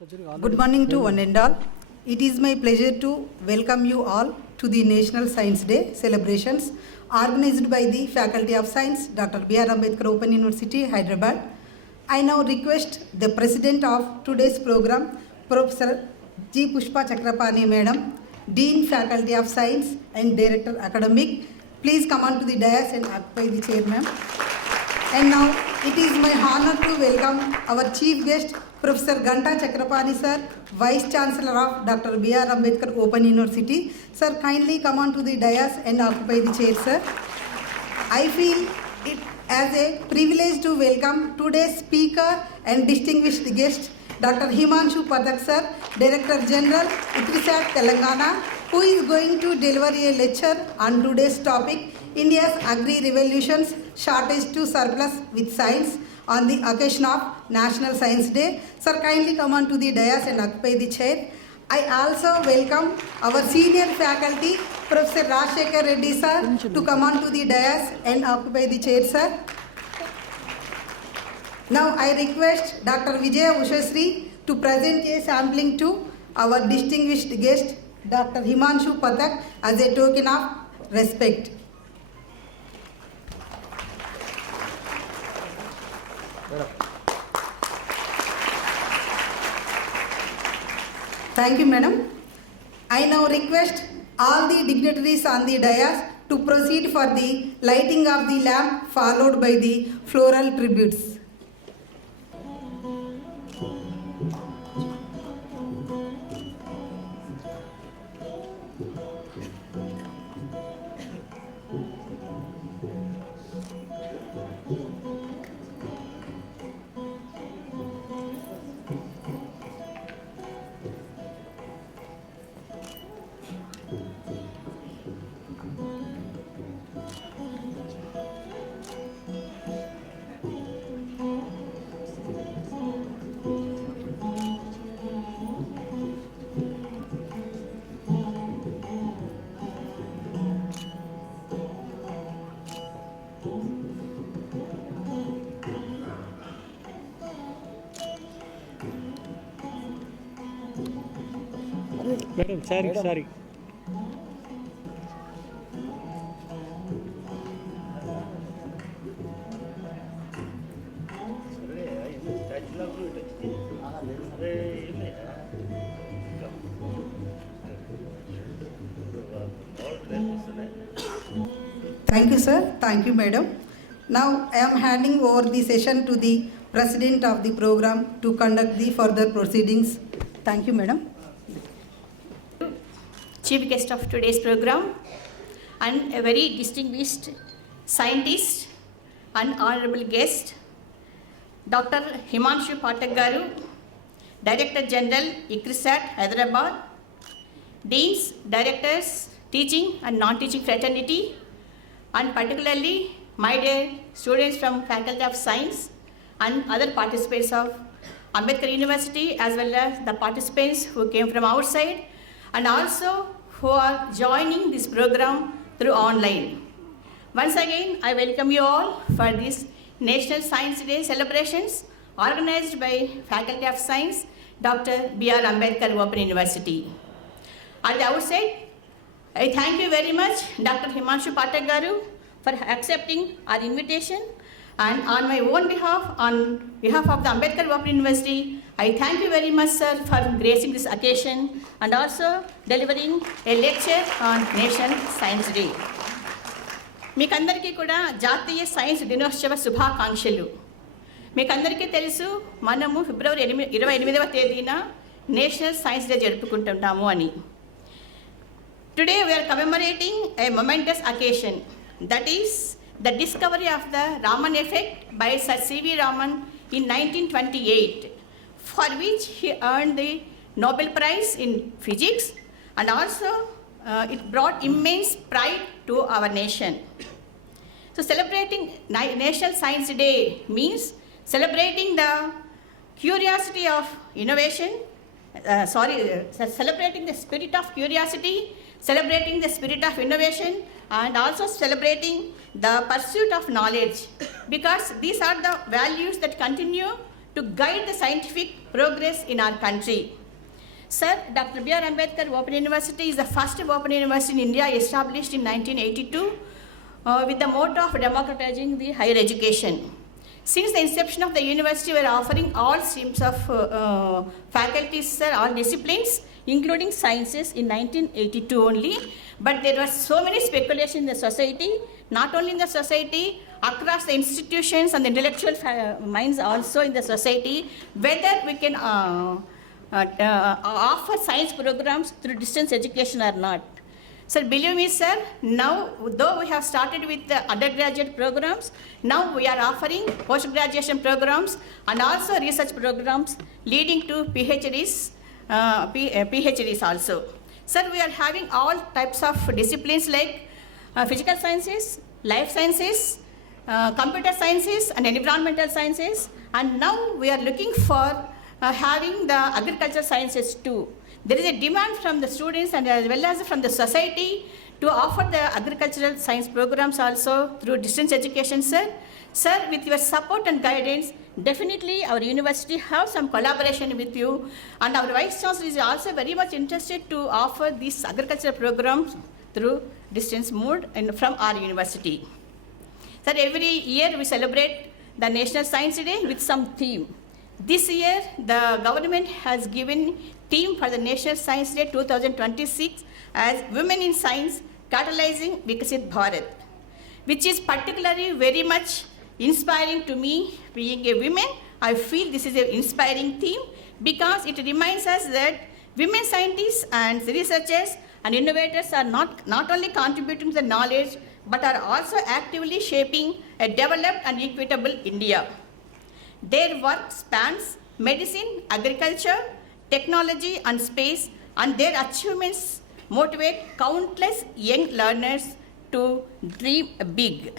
Good morning to one and all. It is my pleasure to welcome you all to the National Science Day celebrations organized by the Faculty of Science, Dr. B.R. Ambedkar Open University, Hyderabad. I now request the President of today's program, Professor G. Pushpa Chakrapani Madam, Dean Faculty of Science and Director Academic. Please come on to the dais and occupy the chair, ma'am. And now it is my honor to welcome our chief guest, Professor Ganta Chakrapani sir, Vice Chancellor of Dr. B.R. Ambedkar Open University. Sir, kindly come on to the dais and occupy the chair, sir. I feel it as a privilege to welcome today's speaker and distinguished guest, Dr. Himanshu Pathak sir, Director General, ICRISAT, Telangana, who is going to deliver a lecture on today's topic, India's Agri Revolutions, Shortage to Surplus with Science, on the occasion of National Science Day. Sir, kindly come on to the dais and occupy the chair. I also welcome our senior faculty, Professor Rajshekhar Reddy sir, to come on to the dais and occupy the chair, sir. Now I request Dr. Vijaya Ushasri to present a sampling to our distinguished guest, Dr. Himanshu Pathak, as a token of respect. Thank you, madam. I now request all the dignitaries on the dais to proceed for the lighting of the lamp, followed by the floral tributes. Madam, sorry. Thank you, sir. Thank you, madam. Now I am handing over the session to the President of the program to conduct the further proceedings. Thank you, madam. Chief guest of today's program and a very distinguished scientist and honorable guest, Dr. Himanshu Pathak garu, Director General, ICRISAT, Hyderabad, Deans, Directors, Teaching and Non-Teaching Fraternity, and particularly my dear students from Faculty of Science and other participants of Ambedkar University, as well as the participants who came from outside and also who are joining this program through online. Once again, I welcome you all for this National Science Day celebrations organized by Faculty of Science, Dr. B.R. Ambedkar Open University. At the outset, I thank you very much, Dr. Himanshu Pathak garu, for accepting our invitation, and on my own behalf, on behalf of the Ambedkar Open University, I thank you very much, sir, for gracing this occasion and also delivering a lecture on National Science Day. మీకందరికీ కూడా జాతీయ science దినోత్సవ శుభాకాంక్షలు. మీకందరికీ తెలుసు, మనము ఫిబ్రవరి 28వ తేదీన national science day జరుపుకుంటున్నాము అని. Today we are commemorating a momentous occasion, that is the discovery of the Raman effect by Sir C.V. Raman in 1928, for which he earned the Nobel Prize in Physics, and also it brought immense pride to our nation. So celebrating National Science Day means celebrating the curiosity of innovation, celebrating the spirit of curiosity, celebrating the spirit of innovation, and also celebrating the pursuit of knowledge, because these are the values that continue to guide the scientific progress in our country. Sir, Dr. B.R. Ambedkar Open University is the first open university in India established in 1982 with the motto of democratizing the higher education. Since the inception of the university, we are offering all streams of faculties, sir, all disciplines, including sciences in 1982 only. But there was so many speculations in the society, not only in the society, across the institutions and the intellectual minds also in the society, whether we can offer science programs through distance education or not. Sir, believe me, sir, now though we have started with the undergraduate programs, now we are offering post-graduation programs and also research programs leading to PhDs also. Sir, we are having all types of disciplines like physical sciences, life sciences, computer sciences and environmental sciences, and now we are looking for having the agricultural sciences too. There is a demand from the students and as well as from the society to offer the agricultural science programs also through distance education, sir. Sir, with your support and guidance, definitely our university have some collaboration with you, and our Vice Chancellor is also very much interested to offer these agricultural programs through distance mode and from our university. Sir, every year we celebrate the National Science Day with some theme. This year, the government has given theme for the National Science Day 2026 as Women in Science Catalyzing Vikasit Bharat, which is particularly very much inspiring to me. Being a woman, I feel this is an inspiring theme because it reminds us that women scientists and researchers and innovators are not only contributing to the knowledge but are also actively shaping a developed and equitable India. Their work spans medicine, agriculture, technology and space, and their achievements motivate countless young learners to dream big.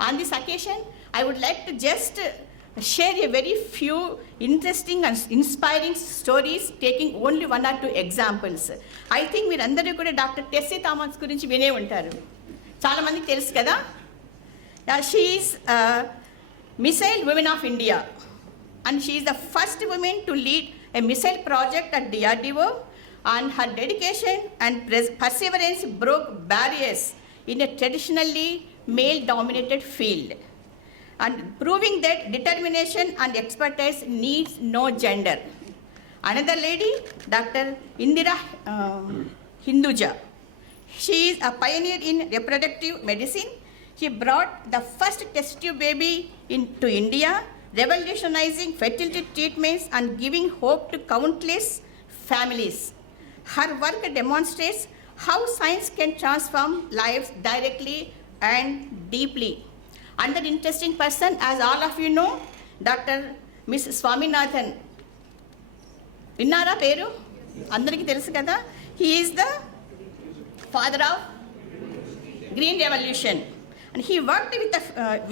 On this occasion, I would like to just share a very few interesting and inspiring stories, taking only one or two examples. I think మీరందరూ కూడా doctor Tessy Thomas గురించి వినే ఉంటారు. చాలా మందికి తెలుసు కదా. She is Missile Women of India, and she is the first woman to lead a missile project at DRDO, and her dedication and perseverance broke barriers in a traditionally male-dominated field, and proving that determination and expertise needs no gender. Another lady, Dr. Indira Hinduja. She is a pioneer in reproductive medicine. She brought the first test tube baby into India, revolutionizing fertility treatments and giving hope to countless families. Her work demonstrates how science can transform lives directly and deeply. Another interesting person, as all of you know, Dr. Ms. Swaminathan. Vinnara peru? Andariki telusu kada? He is the father of Green Revolution. And he worked with the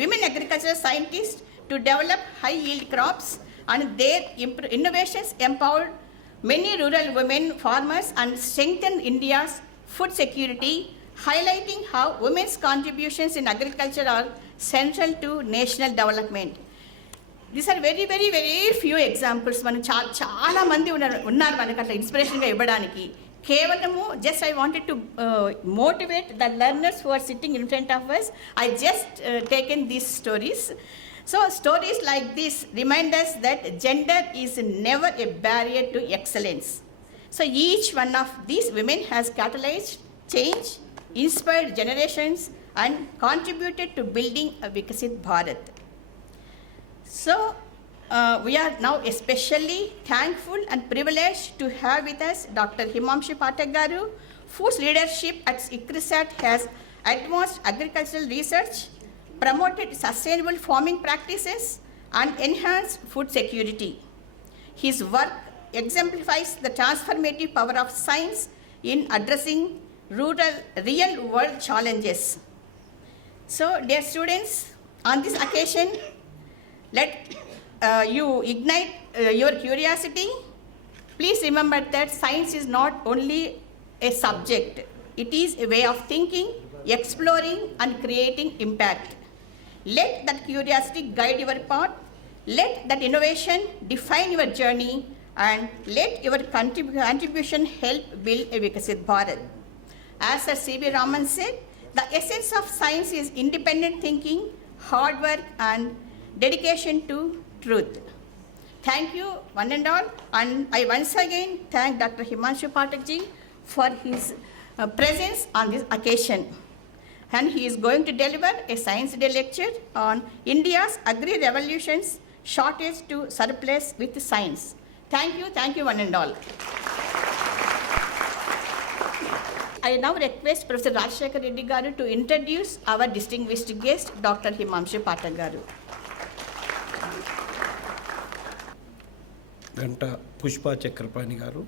women agricultural scientists to develop high-yield crops, and their innovations empowered many rural women farmers and strengthened India's food security, highlighting how women's contributions in agriculture are central to national development. These are very, very, very few examples. మనం చాలా మంది ఉన్నారు మనకు అట్లా ఇన్స్పిరేషన్గా ఇవ్వడానికి. కేవలము just I wanted to motivate the learners who are sitting in front of us. I just taken these stories. So stories like this remind us that gender is never a barrier to excellence. So each one of these women has catalyzed change, inspired generations, and contributed to building a Vikasit Bharat. So we are now especially thankful and privileged to have with us Dr. Himanshu Pathak garu, whose leadership at ICRISAT has advanced agricultural research, promoted sustainable farming practices, and enhanced food security. His work exemplifies the transformative power of science in addressing real-world challenges. So, dear students, on this occasion, let you ignite your curiosity. Please remember that science is not only a subject, it is a way of thinking, exploring, and creating impact. Let that curiosity guide your path, Let that innovation define your journey and let your contribution help build a Vikasit Bharat. As Sir C.V. Raman said, the essence of science is independent thinking, hard work, and dedication to truth. Thank you, one and all. And I once again thank Dr. Himanshu Pathak ji for his presence on this occasion. And he is going to deliver a Science Day lecture on India's Agri revolutions, shortage to surplus with science. Thank you, one and all. I now request Professor Rajshekar Reddy Garu to introduce our distinguished guest, Dr. Himanshu Pathak Garu. Ganta Pushpa Chakrapani Garu,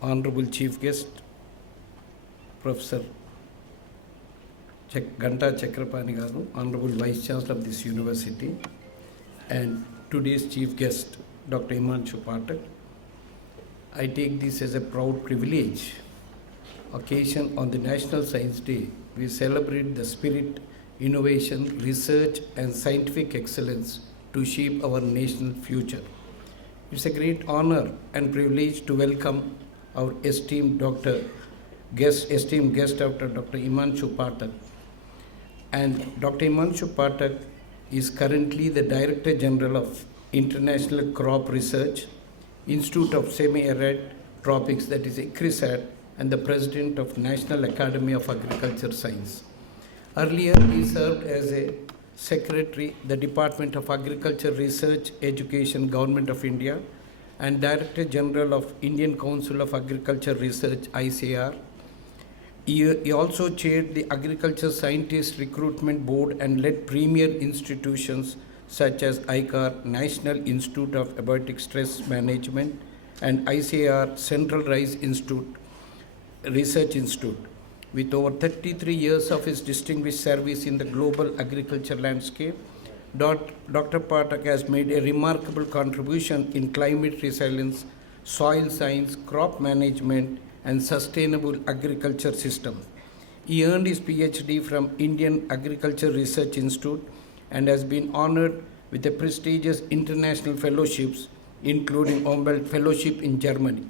Honorable Chief Guest, Professor Ganta Chakrapani Garu, Honorable Vice Chancellor of this University, and today's Chief Guest, Dr. Himanshu Pathak. I take this as a proud privilege. Occasion on the National Science Day, we celebrate the spirit, innovation, research, and scientific excellence to shape our national future. It's a great honor and privilege to welcome our esteemed guest, Dr. Himanshu Pathak. And Dr. Himanshu Pathak is currently the Director General of International Crop Research, Institute of Semi-Arid, Tropics, that is ICRISAT, and the President of National Academy of Agriculture Science. Earlier, he served as a Secretary, the Department of Agriculture Research Education, Government of India, and Director General of Indian Council of Agriculture Research, ICR. He also chaired the Agriculture Scientist Recruitment Board and led premier institutions such as ICAR, National Institute of Abiotic Stress Management, and ICAR, Central Rice Research Institute. With over 33 years of his distinguished service in the global agriculture landscape, Dr. Pathak has made a remarkable contribution in climate resilience, soil science, crop management, and sustainable agriculture systems. He earned his PhD from Indian Agriculture Research Institute and has been honored with the prestigious international fellowships, including Umwelt Fellowship in Germany.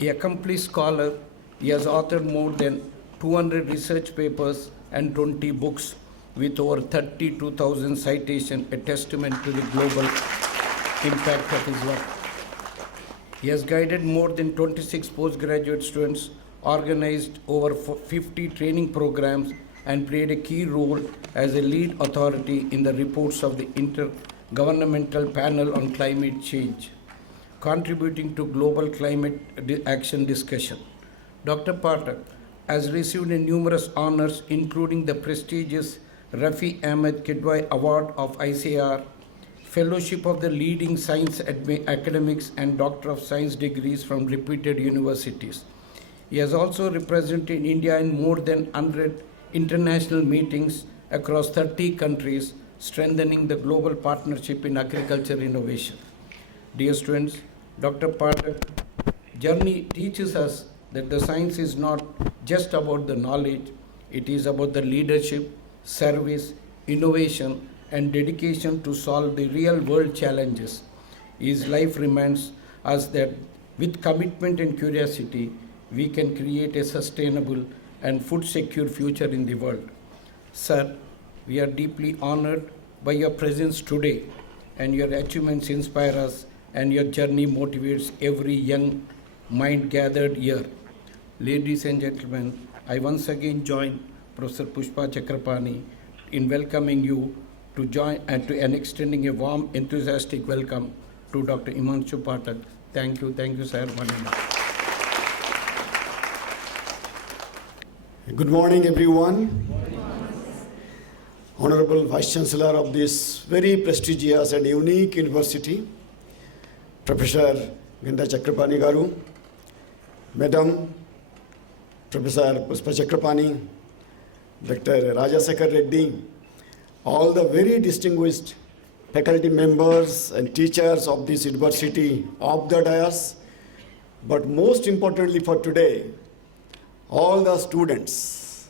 An accomplished scholar, he has authored more than 200 research papers and 20 books with over 32,000 citations, a testament to the global impact of his work. He has guided more than 26 postgraduate students, organized over 50 training programs, and played a key role as a lead authority in the reports of the Intergovernmental Panel on Climate Change, contributing to global climate action discussion. Dr. Pathak has received numerous honors, including the prestigious Rafi Ahmed Kidwai Award of ICAR, Fellowship of the leading science academics, and Doctor of Science degrees from reputed universities. He has also represented India in more than 100 international meetings across 30 countries, strengthening the global partnership in agriculture innovation. Dear students, Dr. Pathak's journey teaches us that the science is not just about the knowledge, it is about the leadership, service, innovation, and dedication to solve the real world challenges. His life reminds us that with commitment and curiosity, we can create a sustainable and food secure future in the world. Sir, we are deeply honored by your presence today, and your achievements inspire us, and your journey motivates every young mind gathered here. Ladies and gentlemen, I once again join Professor Pushpa Chakrapani in welcoming you to join and extending a warm, enthusiastic welcome to Dr. Himanshu Pathak. Thank you, sir. Good morning, everyone. Honorable Vice Chancellor of this very prestigious and unique university, Professor Ganta Chakrapani Garu, Madam Professor Pushpa Chakrapani, Dr. Rajashekar Reddy, all the very distinguished faculty members and teachers of this university, of the dais, but most importantly for today, all the students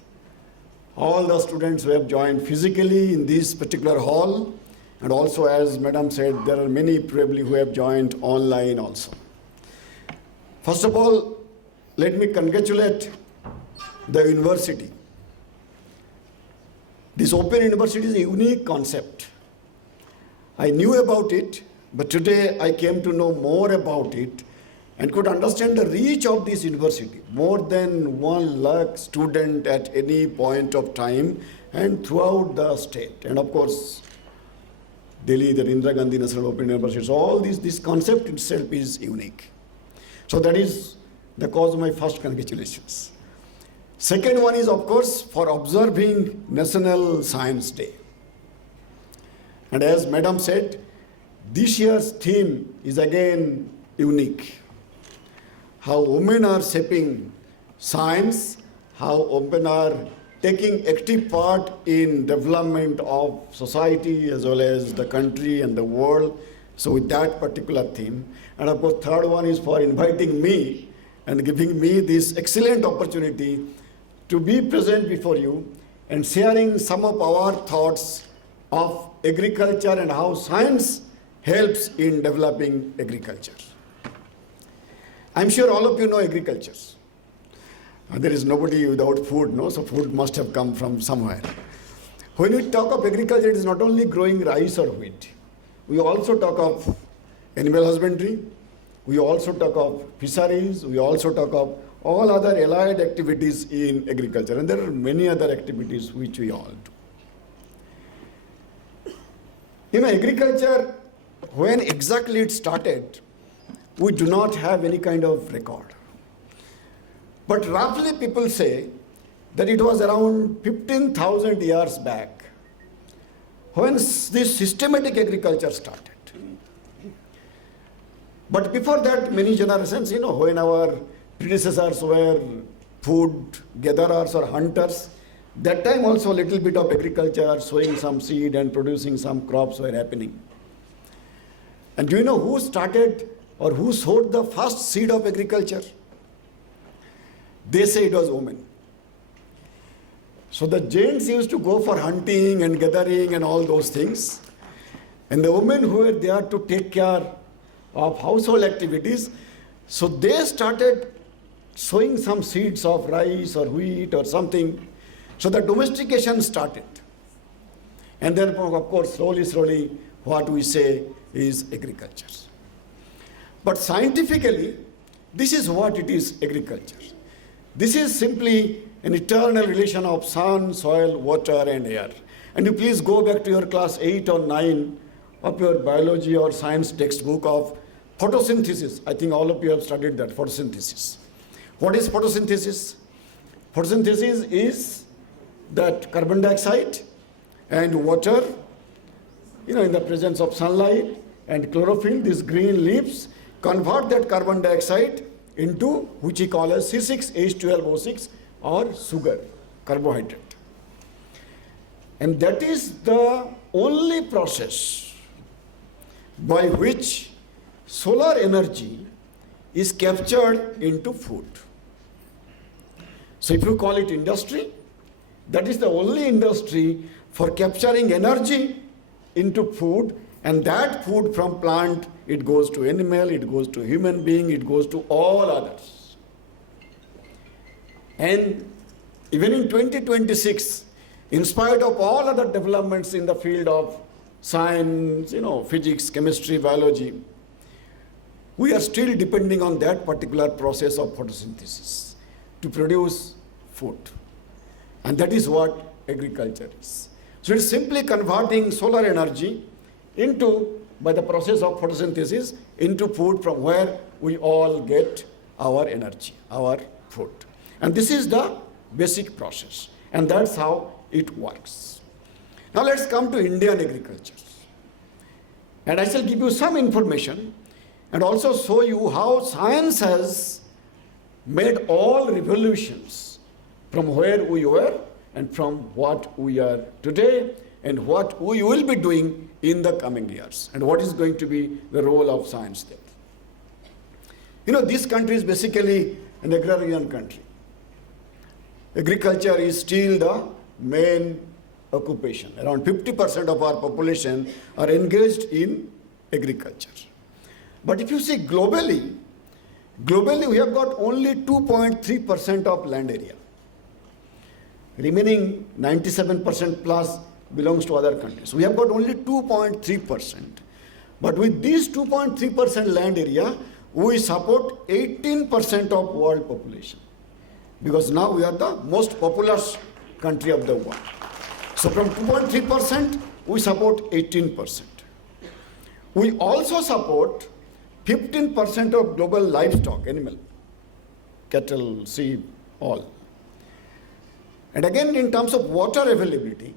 who have joined physically in this particular hall And also, as Madam said, there are many probably who have joined online also. First of all, let me congratulate the university. This Open University is a unique concept. I knew about it, but today I came to know more about it and could understand the reach of this university. More than 1 lakh students at any point of time and throughout the state. And of course, Delhi, the Indira Gandhi National Open University. So all this concept itself is unique. So that is the cause of my first congratulations. Second one is, of course, for observing National Science Day. And as Madam said, this year's theme is again unique. How women are shaping science, how women are taking active part in development of society as well as the country and the world. So with that particular theme. And of course, third one is for inviting me and giving me this excellent opportunity to be present before you and sharing some of our thoughts of agriculture and how science helps in developing agriculture. I'm sure all of you know agriculture. There is nobody without food, no? So food must have come from somewhere. When we talk of agriculture, it is not only growing rice or wheat. We also talk of animal husbandry. We also talk of fisheries. We also talk of all other allied activities in agriculture. And there are many other activities which we all do. In agriculture, when exactly it started, we do not have any kind of record. But roughly people say that it was around 15,000 years back when this systematic agriculture started. But before that, many generations, when our predecessors were food gatherers or hunters, that time also a little bit of agriculture, sowing some seed and producing some crops were happening. And do you know who started or who sowed the first seed of agriculture? They say it was women. So the gents used to go for hunting and gathering and all those things. And the women who were there to take care of household activities, so they started sowing some seeds of rice or wheat or something. So the domestication started. And then, of course, slowly, what we say is agriculture. But scientifically, this is what it is, agriculture. This is simply an eternal relation of sun, soil, water, and air. And you please go back to your class 8 or 9 of your biology or science textbook of photosynthesis. I think all of you have studied that, photosynthesis. What is photosynthesis? Photosynthesis is that carbon dioxide and water, in the presence of sunlight and chlorophyll, these green leaves convert that carbon dioxide into which we call as C6H12O6 or sugar, carbohydrate. And that is the only process by which solar energy is captured into food. So if you call it industry, that is the only industry for capturing energy into food, and that food from plant, it goes to animal, it goes to human being, it goes to all others. And even in 2026, in spite of all other developments in the field of science, physics, chemistry, biology, we are still depending on that particular process of photosynthesis to produce food. And that is what agriculture is. So it's simply converting solar energy by the process of photosynthesis, into food from where we all get our energy, our food. And this is the basic process. And that's how it works. Now let's come to Indian agriculture. And I shall give you some information and also show you how science has made all revolutions from where we were and from what we are today and what we will be doing in the coming years, and what is going to be the role of science there. This country is basically an agrarian country. Agriculture is still the main occupation. Around 50% of our population are engaged in agriculture. But if you see globally we have got only 2.3% of land area. Remaining 97% plus belongs to other countries. We have got only 2.3%. But with this 2.3% land area, we support 18% of world population. Because now we are the most populous country of the world. So from 2.3%, we support 18%. We also support 15% of global livestock, animal, cattle, sheep, all. And again, in terms of water availability,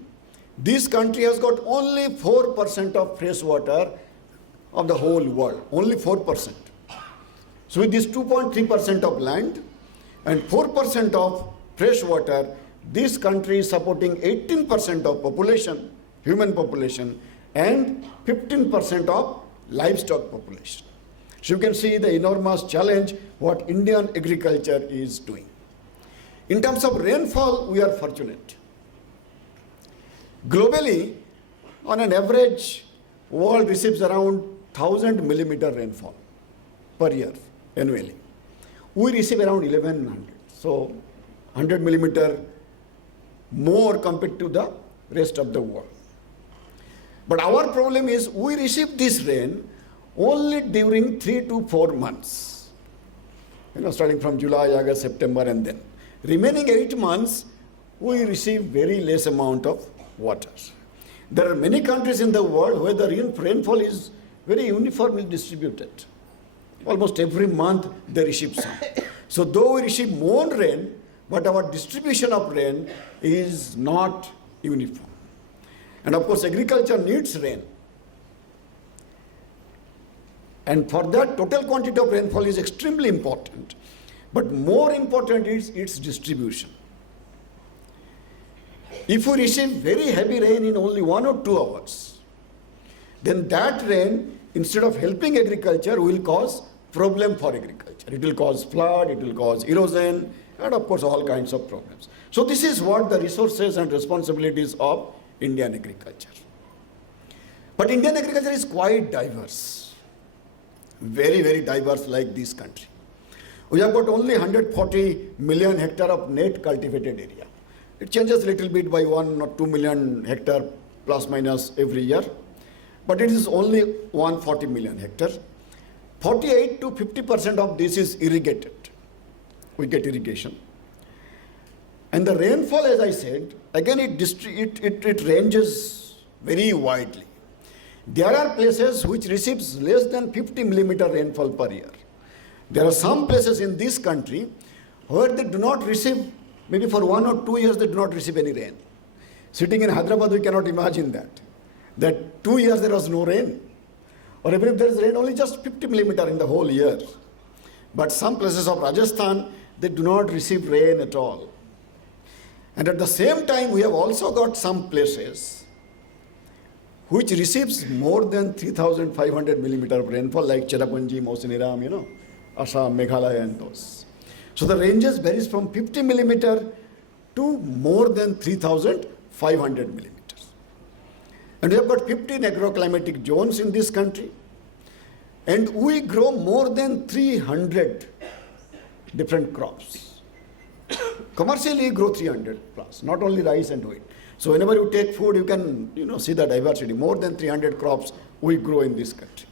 this country has got only 4% of fresh water of the whole world, only 4%. So with this 2.3% of land and 4% of fresh water, this country is supporting 18% of population, human population, and 15% of livestock population. So you can see the enormous challenge what Indian agriculture is doing. In terms of rainfall, we are fortunate. Globally, on an average, world receives around 1,000 millimeter rainfall per year, annually. We receive around 1,100. So 100 millimeter more compared to the rest of the world. But our problem is we receive this rain only during 3 to 4 months. Starting from July, August, September, and then. Remaining 8 months, we receive very less amount of water. There are many countries in the world where the rainfall is very uniformly distributed. Almost every month they receive some. So though we receive more rain, but our distribution of rain is not uniform. And of course agriculture needs rain. And for that, total quantity of rainfall is extremely important. But more important is its distribution. If we receive very heavy rain in only 1 or 2 hours, then that rain, instead of helping agriculture, will cause problem for agriculture. It will cause flood, it will cause erosion, and of course all kinds of problems. So this is what the resources and responsibilities of Indian agriculture. But Indian agriculture is quite diverse. Very, very diverse like this country. We have got only 140 million hectare of net cultivated area. It changes a little bit by 1 or 2 million hectare plus minus every year. But it is only 140 million hectare. 48 to 50% of this is irrigated. We get irrigation. And the rainfall, as I said, again it ranges very widely. There are places which receives less than 50 millimeter rainfall per year. There are some places in this country where they do not receive, maybe for 1 or 2 years they do not receive any rain. Sitting in Hyderabad, we cannot imagine that 2 years there was no rain. Or even if there is rain, only just 50 millimeter in the whole year. But some places of Rajasthan, they do not receive rain at all. And at the same time, we have also got some places which receives more than 3,500 millimeter of rainfall, like Cherrapunji, Mausineram, Assam, Meghalaya, and those. So the ranges varies from 50 millimeter to more than 3,500 millimeters. And we have got 15 agroclimatic zones in this country. And we grow more than 300 different crops. Commercially, we grow 300 plus, not only rice and wheat. So whenever you take food, you can see the diversity. More than 300 crops we grow in this country.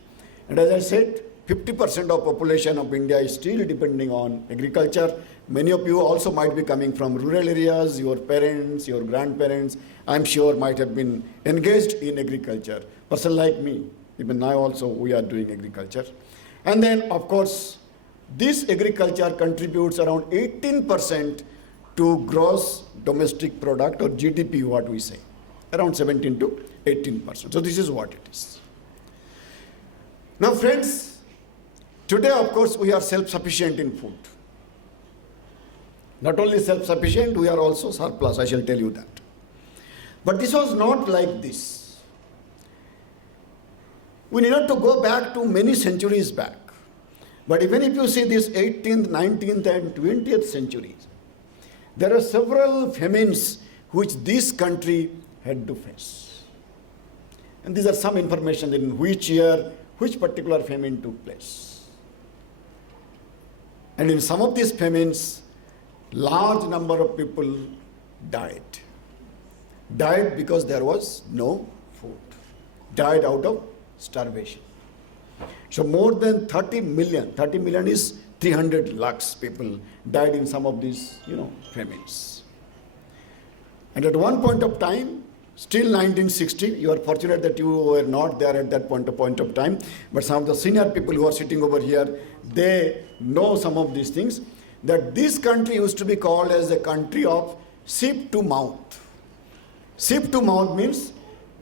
And as I said, 50% of population of India is still depending on agriculture. Many of you also might be coming from rural areas. Your parents, your grandparents, I'm sure might have been engaged in agriculture. Person like me, even now also we are doing agriculture. And then of course, this agriculture contributes around 18% to gross domestic product, or GDP, what we say, around 17 to 18%. So this is what it is. Now friends, today of course we are self-sufficient in food. Not only self-sufficient, we are also surplus, I shall tell you that. But this was not like this. We needed to go back to many centuries back. But even if you see this 18th, 19th and 20th centuries, there are several famines which this country had to face. And these are some information in which year, which particular famine took place. And in some of these famines, large number of people died. Died because there was no food. Died out of starvation. So more than 30 million is 300 lakhs people died in some of these, famines. And at one point of time, still 1960, you are fortunate that you were not there at that point of time, but some of the senior people who are sitting over here, they know some of these things, that this country used to be called as a country of ship to mouth. Ship to mouth means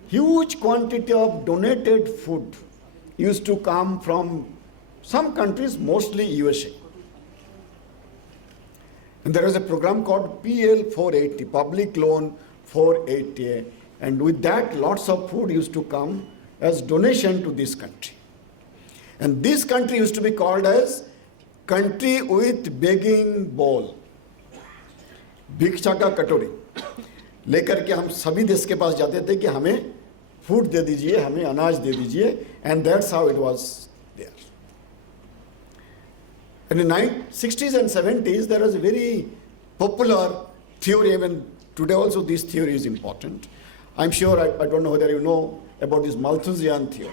huge quantity of donated food used to come from some countries, mostly USA. And there was a program called PL 480, Public Loan 480, and with that lots of food used to come as donation to this country. And this country used to be called as country with begging bowl. भिक्षा का कटोरी लेकर के हम सभी देश के पास जाते थे कि हमें फूड दे दीजिए, हमें अनाज दे दीजिए, and that's how it was there. And in the 60s and 70s, there was a very popular theory, and today also this theory is important. I'm sure, I don't know whether you know about this Malthusian theory.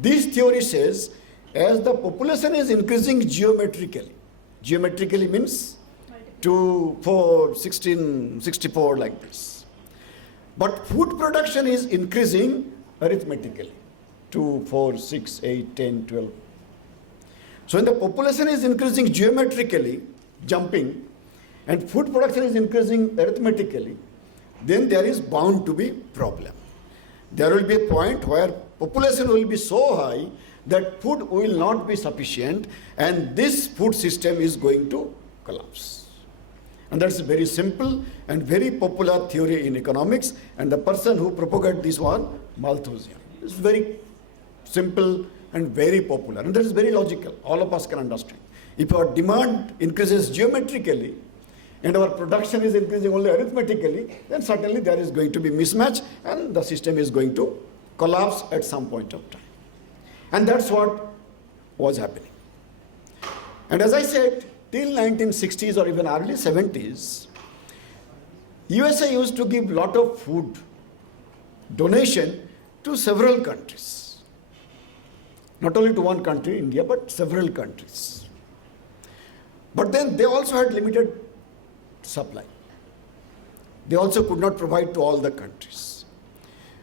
This theory says, as the population is increasing geometrically means 2, 4, 16, 64 like this. But food production is increasing arithmetically, 2, 4, 6, 8, 10, 12. So when the population is increasing geometrically, jumping, and food production is increasing arithmetically, then there is bound to be problem. There will be a point where population will be so high that food will not be sufficient, and this food system is going to collapse. And that's a very simple and very popular theory in economics, and the person who propagated this one, Malthusian. It's very simple and very popular, and that is very logical. All of us can understand. If our demand increases geometrically and our production is increasing only arithmetically, then certainly there is going to be mismatch and the system is going to collapse at some point of time. And that's what was happening. And as I said, till 1960s or even early 70s, USA used to give lot of food donation to several countries. Not only to one country, India, but several countries. But then they also had limited supply. They also could not provide to all the countries.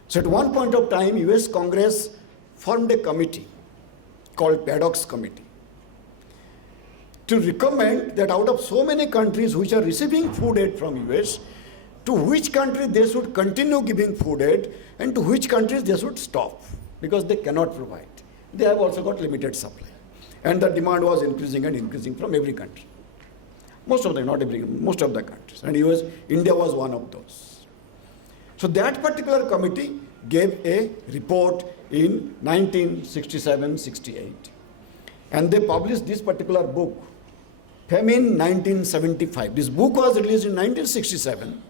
So at one point of time, US Congress formed a committee called Paddock's Committee to recommend that out of so many countries which are receiving food aid from US, to which country they should continue giving food aid and to which countries they should stop because they cannot provide. They have also got limited supply. And the demand was increasing and increasing from every country. Most of them, not every, most of the countries. And India was one of those. So that particular committee gave a report in 1967-68. And they published this particular book, Famine 1975. This book was released in 1967.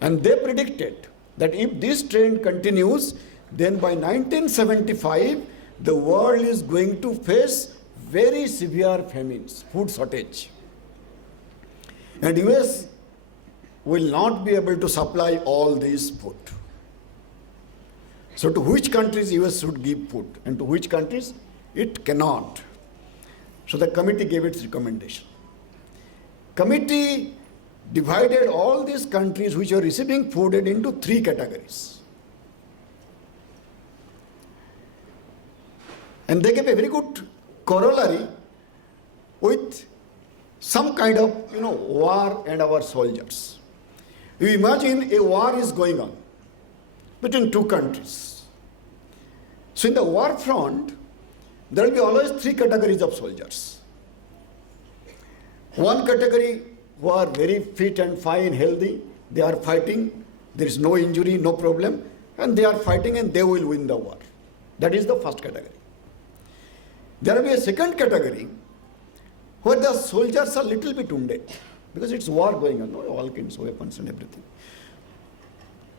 And they predicted that if this trend continues, then by 1975, the world is going to face very severe famines, food shortage. And US will not be able to supply all this food. So to which countries US should give food and to which countries it cannot. So the committee gave its recommendation. Committee divided all these countries which are receiving food aid into 3 categories. And they gave a very good corollary with some kind of, war and our soldiers. You imagine a war is going on between 2 countries. So in the war front, there will be always 3 categories of soldiers. One category who are very fit and fine, healthy, they are fighting, there is no injury, no problem, and they are fighting and they will win the war. That is the first category. There will be a second category where the soldiers are little bit wounded because it's war going on, all kinds of weapons and everything.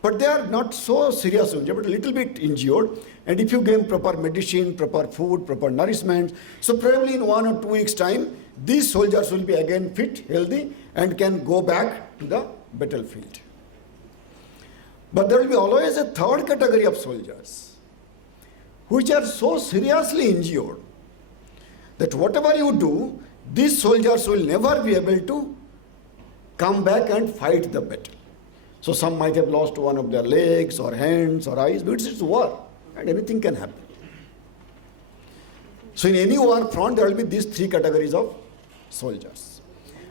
but they are not so serious injured, but a little bit injured. And if you give proper medicine, proper food, proper nourishment, so probably in 1 or 2 weeks' time, these soldiers will be again fit, healthy, and can go back to the battlefield. But there will be always a third category of soldiers, which are so seriously injured that whatever you do, these soldiers will never be able to come back and fight the battle. So some might have lost one of their legs or hands or eyes, but it's war and anything can happen. So in any war front, there will be these 3 categories of soldiers.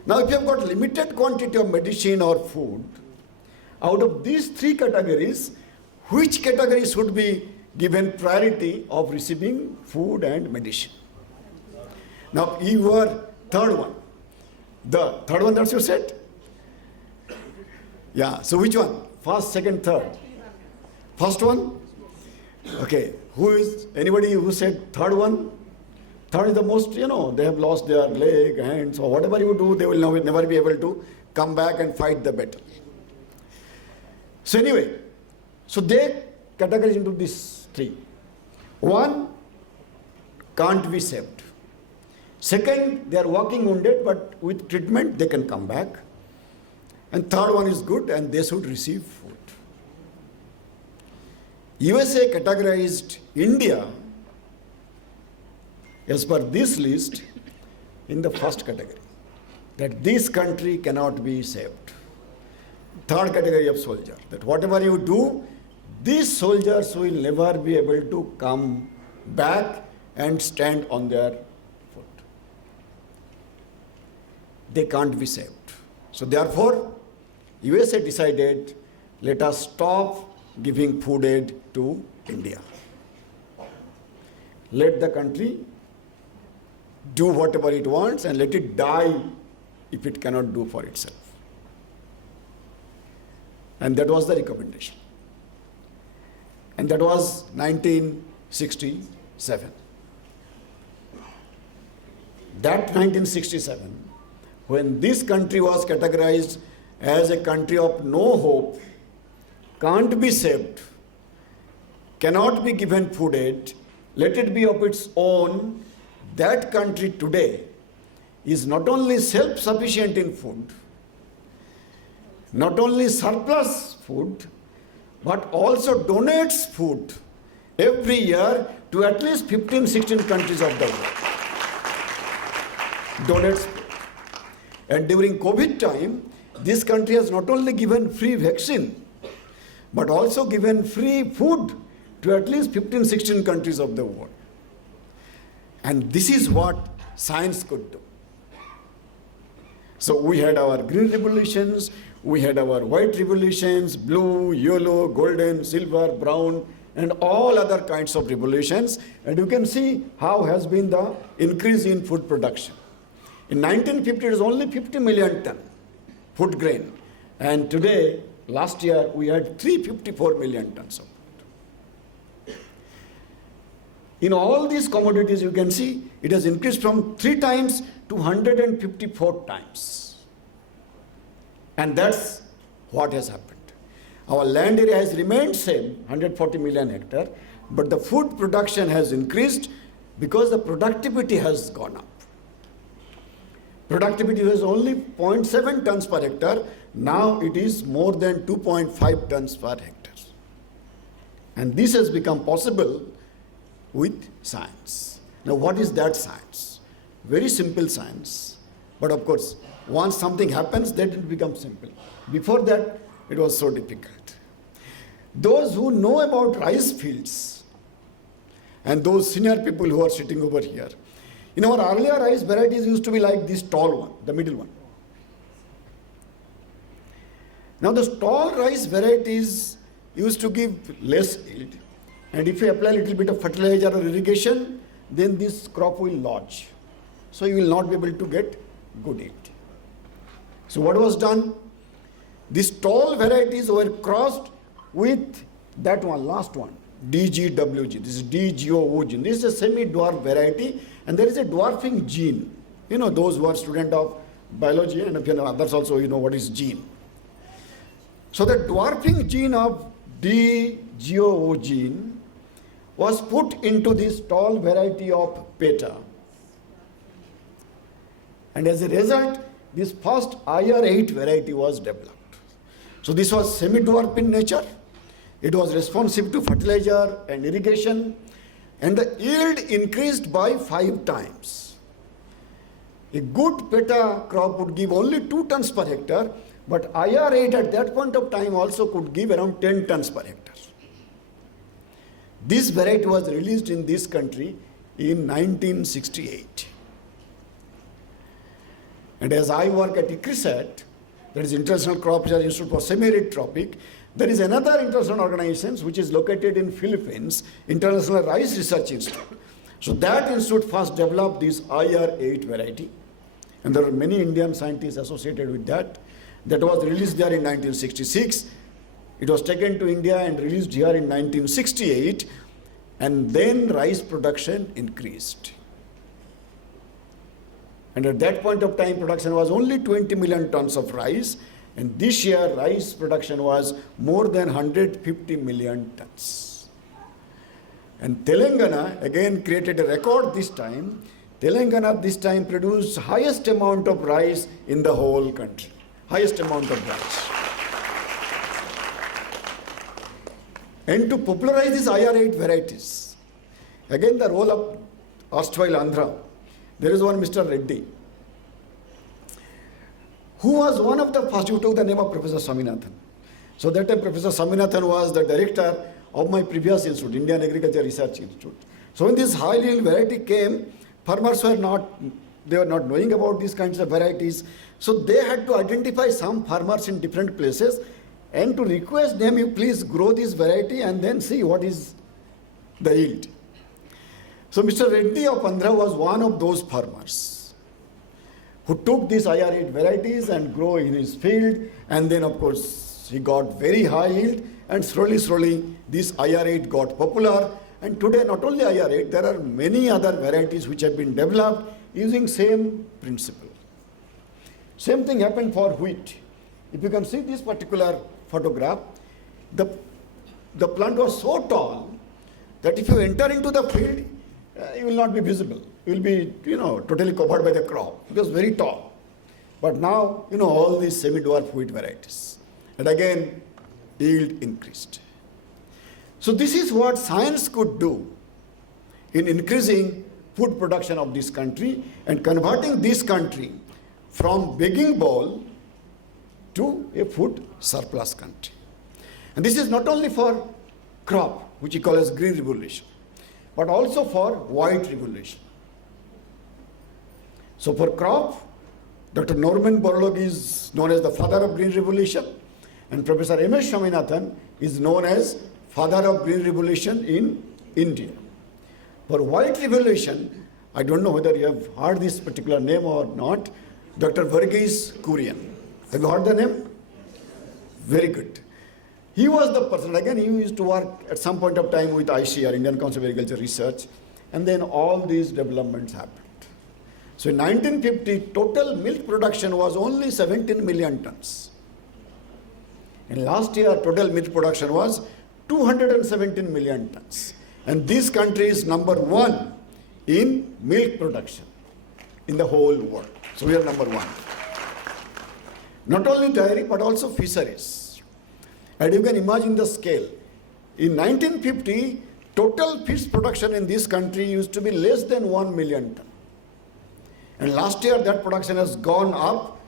Now if you have got limited quantity of medicine or food, out of these 3 categories, which category should be given priority of receiving food and medicine? Now you were third one. The third one that you said? Yeah, so which one? First, second, third? First one? Okay, anybody who said third one? Third is the most, they have lost their leg, hands, or whatever you do, they will never be able to come back and fight the battle. So anyway, so they categorize into these 3. One, can't be saved. Second, they are walking wounded, but with treatment they can come back. And third one is good, and they should receive food. USA categorized India as per this list in the first category, that this country cannot be saved. Third category of soldier, that whatever you do, these soldiers will never be able to come back and stand on their foot. They can't be saved. So therefore, USA decided, let us stop giving food aid to India. Let the country do whatever it wants and let it die if it cannot do for itself. And that was the recommendation. And that was 1967. That 1967, when this country was categorized as a country of no hope, can't be saved, cannot be given food aid, let it be of its own, that country today is not only self-sufficient in food, not only surplus food, but also donates food every year to at least 15, 16 countries of the world. Donates food. And during COVID time, this country has not only given free vaccine, but also given free food to at least 15, 16 countries of the world. And this is what science could do. So we had our green revolutions, we had our white revolutions, blue, yellow, golden, silver, brown, and all other kinds of revolutions. And you can see how has been the increase in food production. In 1950, it was only 50 million ton food grain. And today, last year, we had 354 million tons of food. In all these commodities, you can see it has increased from 3 times to 154 times. And that's what has happened. Our land area has remained same, 140 million hectare, but the food production has increased because the productivity has gone up. Productivity was only 0.7 tons per hectare. Now it is more than 2.5 tons per hectare. And this has become possible with science. Now what is that science? Very simple science. But of course, once something happens, then it becomes simple. Before that, it was so difficult. Those who know about rice fields, and those senior people who are sitting over here, in our earlier rice varieties used to be like this tall one, the middle one. Now the tall rice varieties used to give less yield, and if you apply a little bit of fertilizer or irrigation, then this crop will lodge. So you will not be able to get good yield. So what was done? These tall varieties were crossed with that one, last one, DGWG. This is DGOO gene. This is a semi-dwarf variety, and there is a dwarfing gene. You know, those who are student of biology, and if you know others also, you know what is gene. So the dwarfing gene of DGOO gene was put into this tall variety of Peta. And as a result, this first IR8 variety was developed. So this was semi-dwarf in nature. It was responsive to fertilizer and irrigation, and the yield increased by 5 times. A good Peta crop would give only 2 tons per hectare, but IR8 at that point of time also could give around 10 tons per hectare. This variety was released in this country in 1968. And as I work at ICRISAT, that is International Crop Research Institute for Semi-Arid Tropic, there is another international organization which is located in Philippines, International Rice Research Institute. So that institute first developed this IR8 variety, and there are many Indian scientists associated with that. That was released there in 1966. It was taken to India and released here in 1968, and then rice production increased. And at that point of time, production was only 20 million tons of rice, and this year rice production was more than 150 million tons. And Telangana again created a record this time. Telangana this time produced highest amount of rice in the whole country. Highest amount of rice. And to popularize these IR8 varieties, again the role of erstwhile Andhra, there is one Mr. Reddy, who was one of the first who took the name of Professor Swaminathan. So that time Professor Swaminathan was the director of my previous institute, Indian Agriculture Research Institute. So when this high yield variety came, farmers were not knowing about these kinds of varieties. So they had to identify some farmers in different places and to request them, you please grow this variety and then see what is the yield. So Mr. Reddy of Andhra was one of those farmers who took these IR8 varieties and grow in his field, and then of course he got very high yield, and slowly this IR8 got popular, and today not only IR8, there are many other varieties which have been developed using same principle. Same thing happened for wheat. If you can see this particular photograph, the plant was so tall that if you enter into the field, you will not be visible. You will be, totally covered by the crop. It was very tall. But now, all these semi-dwarf wheat varieties. And again, yield increased. So this is what science could do in increasing food production of this country and converting this country from begging bowl to a food surplus country. And this is not only for crop, which we call as green revolution, but also for white revolution. So for crop, Dr. Norman Borlaug is known as the father of green revolution, and Professor M.S. Swaminathan is known as father of green revolution in India. For white revolution, I don't know whether you have heard this particular name or not, Dr. Verghese Kurian. Have you heard the name? Very good. He was the person, again he used to work at some point of time with ICR, Indian Council of Agriculture Research, and then all these developments happened. So in 1950, total milk production was only 17 million tons. And last year, total milk production was 217 million tons. And this country is number 1 in milk production in the whole world. So we are number 1. Not only dairy, but also fisheries. And you can imagine the scale. In 1950, total fish production in this country used to be less than 1 million tons. And last year, that production has gone up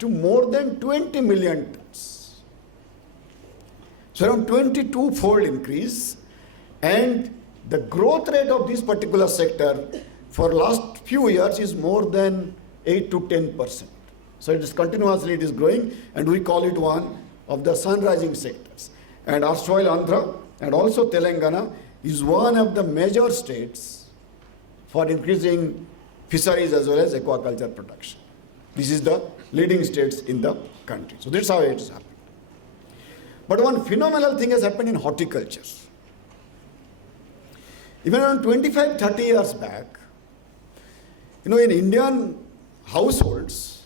to more than 20 million tons. So around 22-fold increase. And the growth rate of this particular sector for last few years is more than 8 to 10%. So it is continuously growing, and we call it one of the sun-rising sectors. And erstwhile Andhra and also Telangana is one of the major states for increasing fisheries as well as aquaculture production. This is the leading states in the country. So that's how it has happened. But one phenomenal thing has happened in horticulture. Even around 25-30 years back, in Indian households,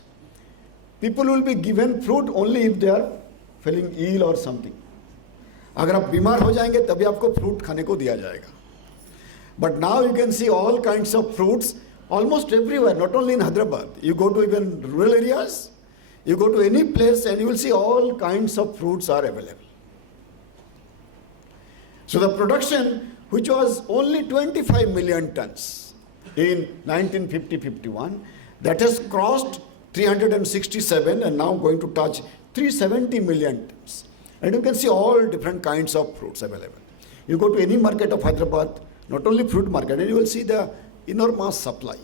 people will be given fruit only if they are feeling ill or something. अगर आप बीमार हो जाएंगे तभी आपको fruit खाने को दिया जाएगा. But now you can see all kinds of fruits almost everywhere, not only in Hyderabad. You go to even rural areas, you go to any place and you will see all kinds of fruits are available. So the production, which was only 25 million tons in 1950-51, that has crossed 367 and now going to touch 370 million tons. And you can see all different kinds of fruits available. You go to any market of Hyderabad, not only fruit market, and you will see the enormous supply.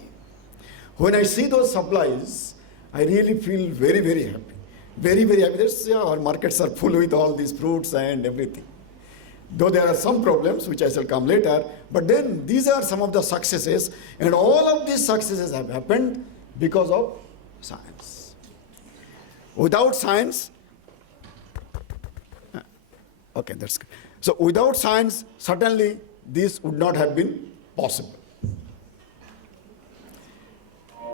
When I see those supplies, I really feel very, very happy. Very, very happy. Our markets are full with all these fruits and everything. Though there are some problems, which I shall come later, but then these are some of the successes, and all of these successes have happened because of science. Without science, okay, that's good. So without science, certainly this would not have been possible.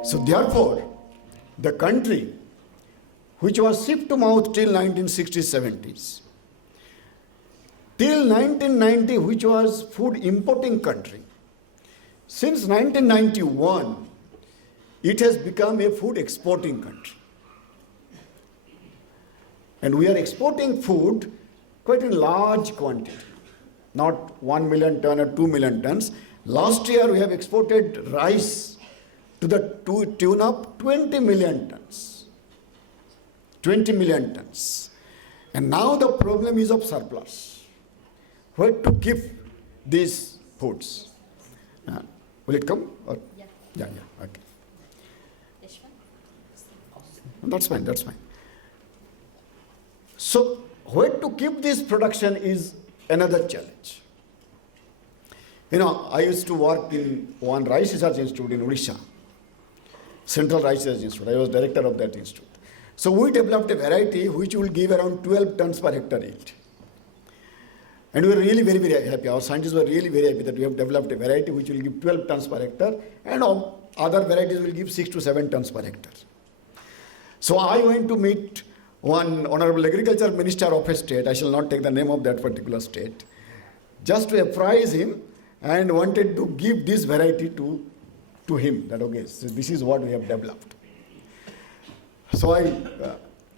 So therefore, the country which was ship to mouth till 1960s-70s, till 1990, which was food importing country, since 1991, it has become a food exporting country. And we are exporting food quite in large quantity, not 1 million ton or 2 million tons. Last year we have exported rice to the tune of 20 million tons. 20 million tons. And now the problem is of surplus. Where to keep these foods? Will it come? Or? Yeah, okay. That's fine, that's fine. So, where to keep this production is another challenge. You know, I used to work in one rice research institute in Odisha, Central Rice Research Institute. I was director of that institute. So we developed a variety which will give around 12 tons per hectare yield. And we were really very, very happy. Our scientists were really very happy that we have developed a variety which will give 12 tons per hectare, and other varieties will give 6 to 7 tons per hectare. So I went to meet one honorable agriculture minister of a state, I shall not take the name of that particular state, just to apprise him, and wanted to give this variety to him, that okay, so this is what we have developed. So I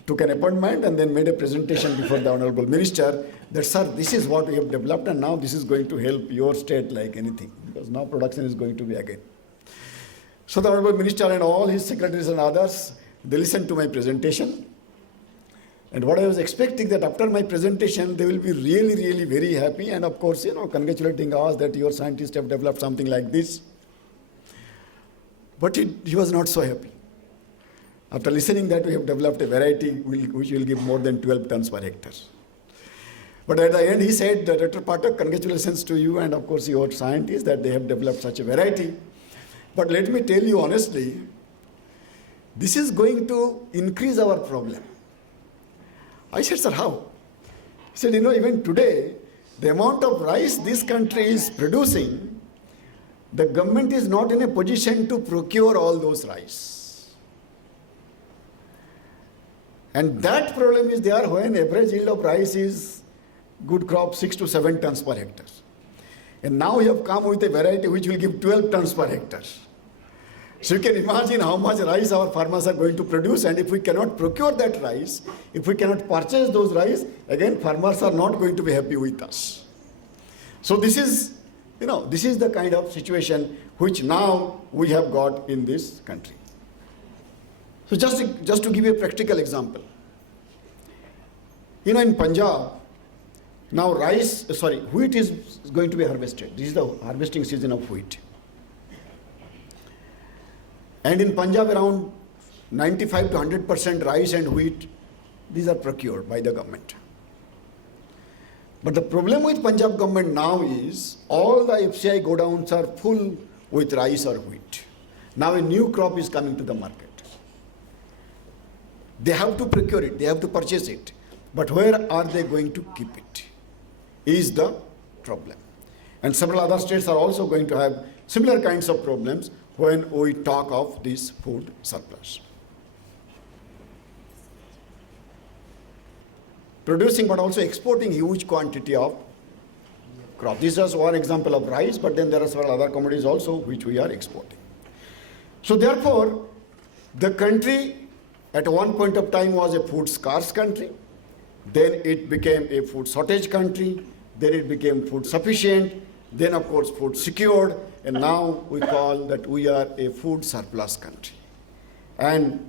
took an appointment and then made a presentation before the honorable minister that, sir, this is what we have developed, and now this is going to help your state like anything, because now production is going to be again. So the honorable minister and all his secretaries and others, they listened to my presentation. And what I was expecting, that after my presentation, they will be really, really very happy, and of course, you know, congratulating us that your scientists have developed something like this. But he was not so happy. After listening that we have developed a variety which will give more than 12 tons per hectare. But at the end he said, Dr. Pathak, congratulations to you and of course your scientists that they have developed such a variety. But let me tell you honestly, this is going to increase our problem. I said, sir, how? He said, you know, even today, the amount of rice this country is producing, the government is not in a position to procure all those rice. And that problem is there when average yield of rice is good crop 6 to 7 tons per hectare. And now we have come with a variety which will give 12 tons per hectare. So you can imagine how much rice our farmers are going to produce, and if we cannot procure that rice, if we cannot purchase those rice, again farmers are not going to be happy with us. So this is, you know, this is the kind of situation which now we have got in this country. So just to give you a practical example, you know, in Punjab, now wheat is going to be harvested. This is the harvesting season of wheat. And in Punjab, around 95 to 100% rice and wheat, these are procured by the government. But the problem with Punjab government now is all the FCI godowns are full with rice or wheat. Now a new crop is coming to the market. They have to procure it, they have to purchase it. But where are they going to keep it? Is the problem. And several other states are also going to have similar kinds of problems when we talk of this food surplus. producing but also exporting huge quantity of crop. This is one example of rice, but then there are several other commodities also which we are exporting. So therefore, the country at one point of time was a food scarce country, then it became a food shortage country, then it became food sufficient, then of course food secured, and now we call that we are a food surplus country. And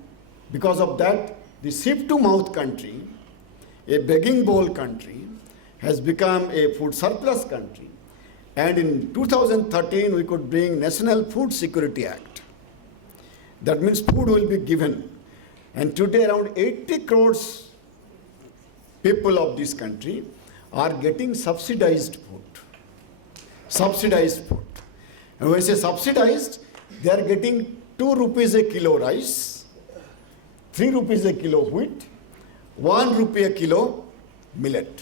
because of that, the ship to mouth country, a begging bowl country, has become a food surplus country. And in 2013, we could bring National Food Security Act. That means food will be given. And today around 80 crores people of this country are getting subsidized food. Subsidized food. And when I say subsidized, they are getting 2 rupees a kilo rice, 3 rupees a kilo wheat, 1 rupee a kilo millet.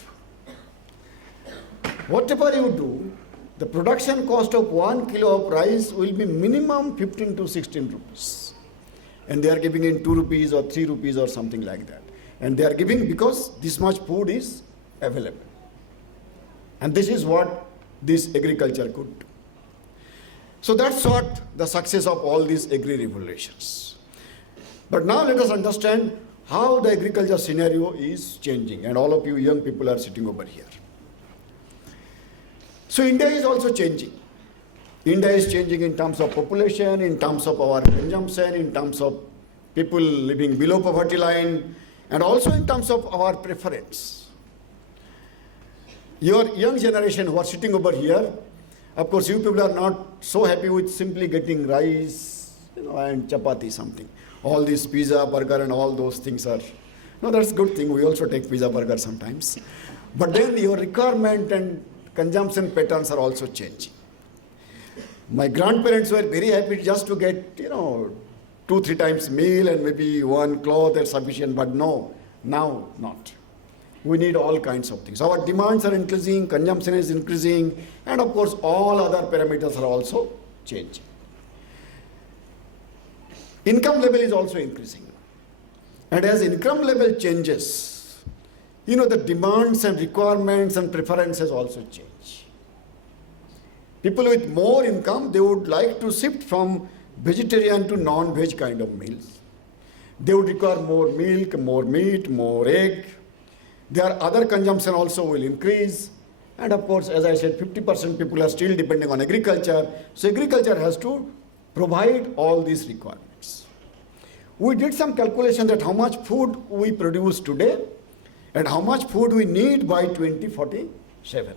Whatever you do, the production cost of 1 kilo of rice will be minimum 15 to 16 rupees. And they are giving in 2 rupees or 3 rupees or something like that. And they are giving because this much food is available. And this is what this agriculture could do. So that's what the success of all these agri-revolutions. But now let us understand how the agriculture scenario is changing. And all of you young people are sitting over here. So India is also changing. India is changing in terms of population, in terms of our consumption, in terms of people living below poverty line, and also in terms of our preference. Your young generation who are sitting over here, of course you people are not so happy with simply getting rice, and chapati something. All this pizza, burger and all those things are, no, that's a good thing. We also take pizza, burger sometimes. But then your requirement and consumption patterns are also changing. My grandparents were very happy just to get, 2-3 times meal and maybe one cloth is sufficient, but no, now not. We need all kinds of things. Our demands are increasing, consumption is increasing, and of course all other parameters are also changing. Income level is also increasing. And as income level changes, the demands and requirements and preferences also change. People with more income, they would like to shift from vegetarian to non-veg kind of meals. They would require more milk, more meat, more egg. Their other consumption also will increase. And of course, as I said, 50% people are still depending on agriculture. So agriculture has to provide all these requirements. We did some calculation that how much food we produce today and how much food we need by 2047.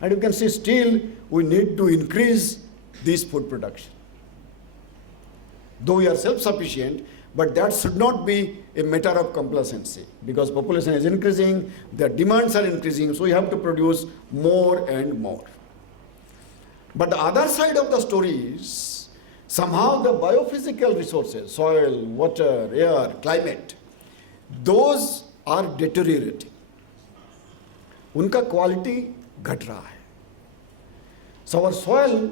And you can see still we need to increase this food production. Though we are self-sufficient, but that should not be a matter of complacency because population is increasing, their demands are increasing, so we have to produce more and more. But the other side of the story is somehow the biophysical resources, soil, water, air, climate, those are deteriorating. उनका quality घट रहा है. So our soil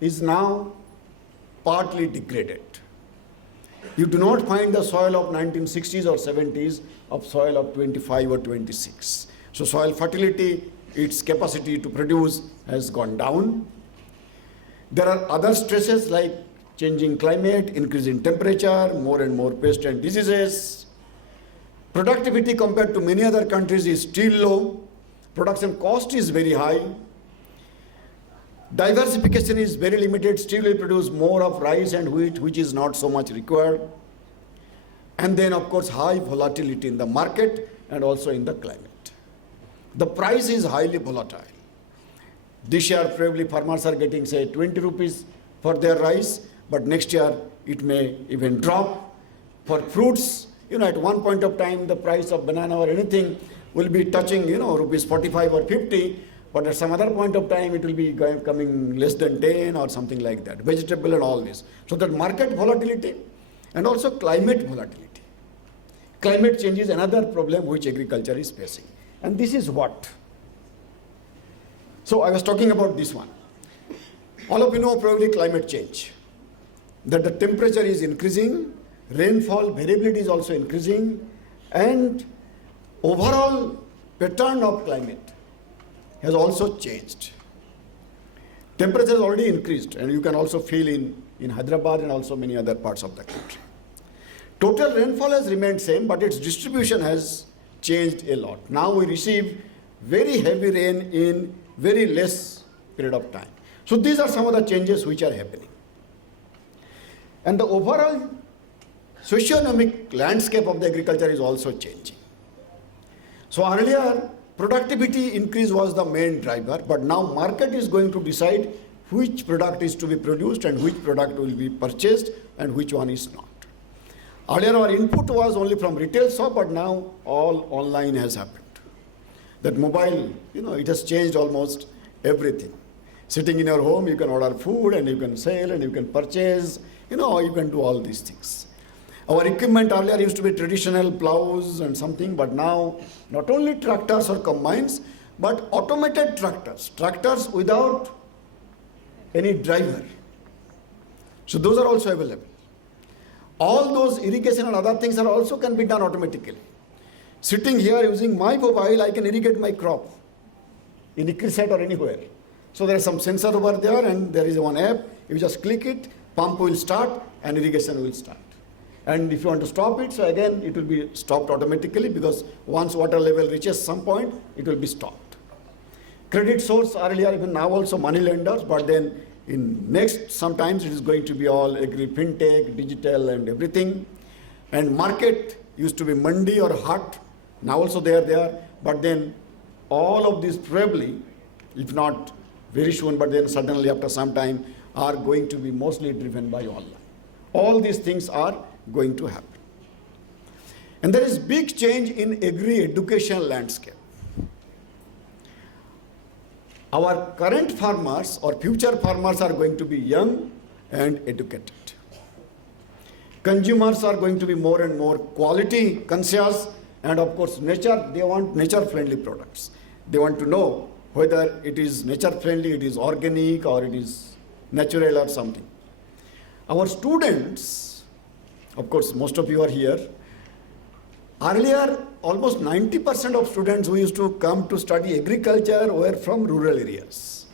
is now partly degraded. You do not find the soil of 1960s or 70s of soil of 25 or 26. So soil fertility, its capacity to produce has gone down. There are other stresses like changing climate, increasing temperature, more and more pests and diseases. Productivity compared to many other countries is still low. Production cost is very high. Diversification is very limited. Still we produce more of rice and wheat, which is not so much required. And then of course high volatility in the market and also in the climate. The price is highly volatile. This year probably farmers are getting say 20 rupees for their rice, but next year it may even drop. For fruits, at one point of time the price of banana or anything will be touching, rupees 45 or 50, but at some other point of time it will be coming less than 10 or something like that. Vegetable and all this. So that market volatility and also climate volatility. Climate change is another problem which agriculture is facing. And this is what? So I was talking about this one. All of you know probably climate change. That the temperature is increasing, rainfall variability is also increasing, and overall pattern of climate has also changed. Temperature has already increased, and you can also feel in Hyderabad and also many other parts of the country. Total rainfall has remained same, but its distribution has changed a lot. Now we receive very heavy rain in very less period of time. So these are some of the changes which are happening. And the overall socio-economic landscape of the agriculture is also changing. So earlier, productivity increase was the main driver, but now market is going to decide which product is to be produced and which product will be purchased and which one is not. Earlier our input was only from retail shop, but now all online has happened. That mobile, it has changed almost everything. Sitting in your home, you can order food and you can sell and you can purchase, you can do all these things. Our equipment earlier used to be traditional plows and something, but now not only tractors or combines, but automated tractors without any driver. So those are also available. All those irrigation and other things are also can be done automatically. Sitting here using my mobile, I can irrigate my crop in ICRISAT or anywhere. So there is some sensor over there and there is one app. You just click it, pump will start and irrigation will start. And if you want to stop it, so again it will be stopped automatically, because once water level reaches some point, it will be stopped. Credit source earlier, even now also money lenders, but then in next sometimes it is going to be all agri fintech, digital and everything. And market used to be mandi or hut, now also they are there, but then all of these probably, if not very soon, but then suddenly after some time, are going to be mostly driven by online. All these things are going to happen. And there is big change in agri education landscape. Our current farmers or future farmers are going to be young and educated. Consumers are going to be more and more quality conscious, and of course nature, they want nature friendly products. They want to know whether it is nature friendly, it is organic or it is natural or something. Our students, of course, most of you are here. Earlier, almost 90% of students who used to come to study agriculture were from rural areas.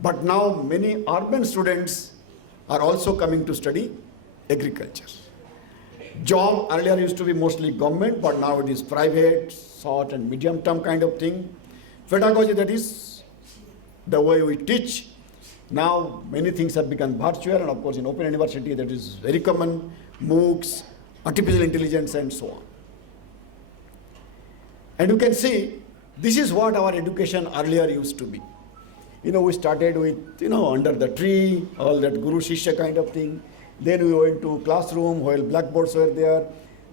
But now many urban students are also coming to study agriculture. Job earlier used to be mostly government, but now it is private, short and medium term kind of thing. Pedagogy, that is the way we teach. Now many things have become virtual, and of course in Open University that is very common, MOOCs, artificial intelligence and so on. And you can see, this is what our education earlier used to be. We started with, under the tree, all that Guru Shishya kind of thing. Then we went to classroom while blackboards were there.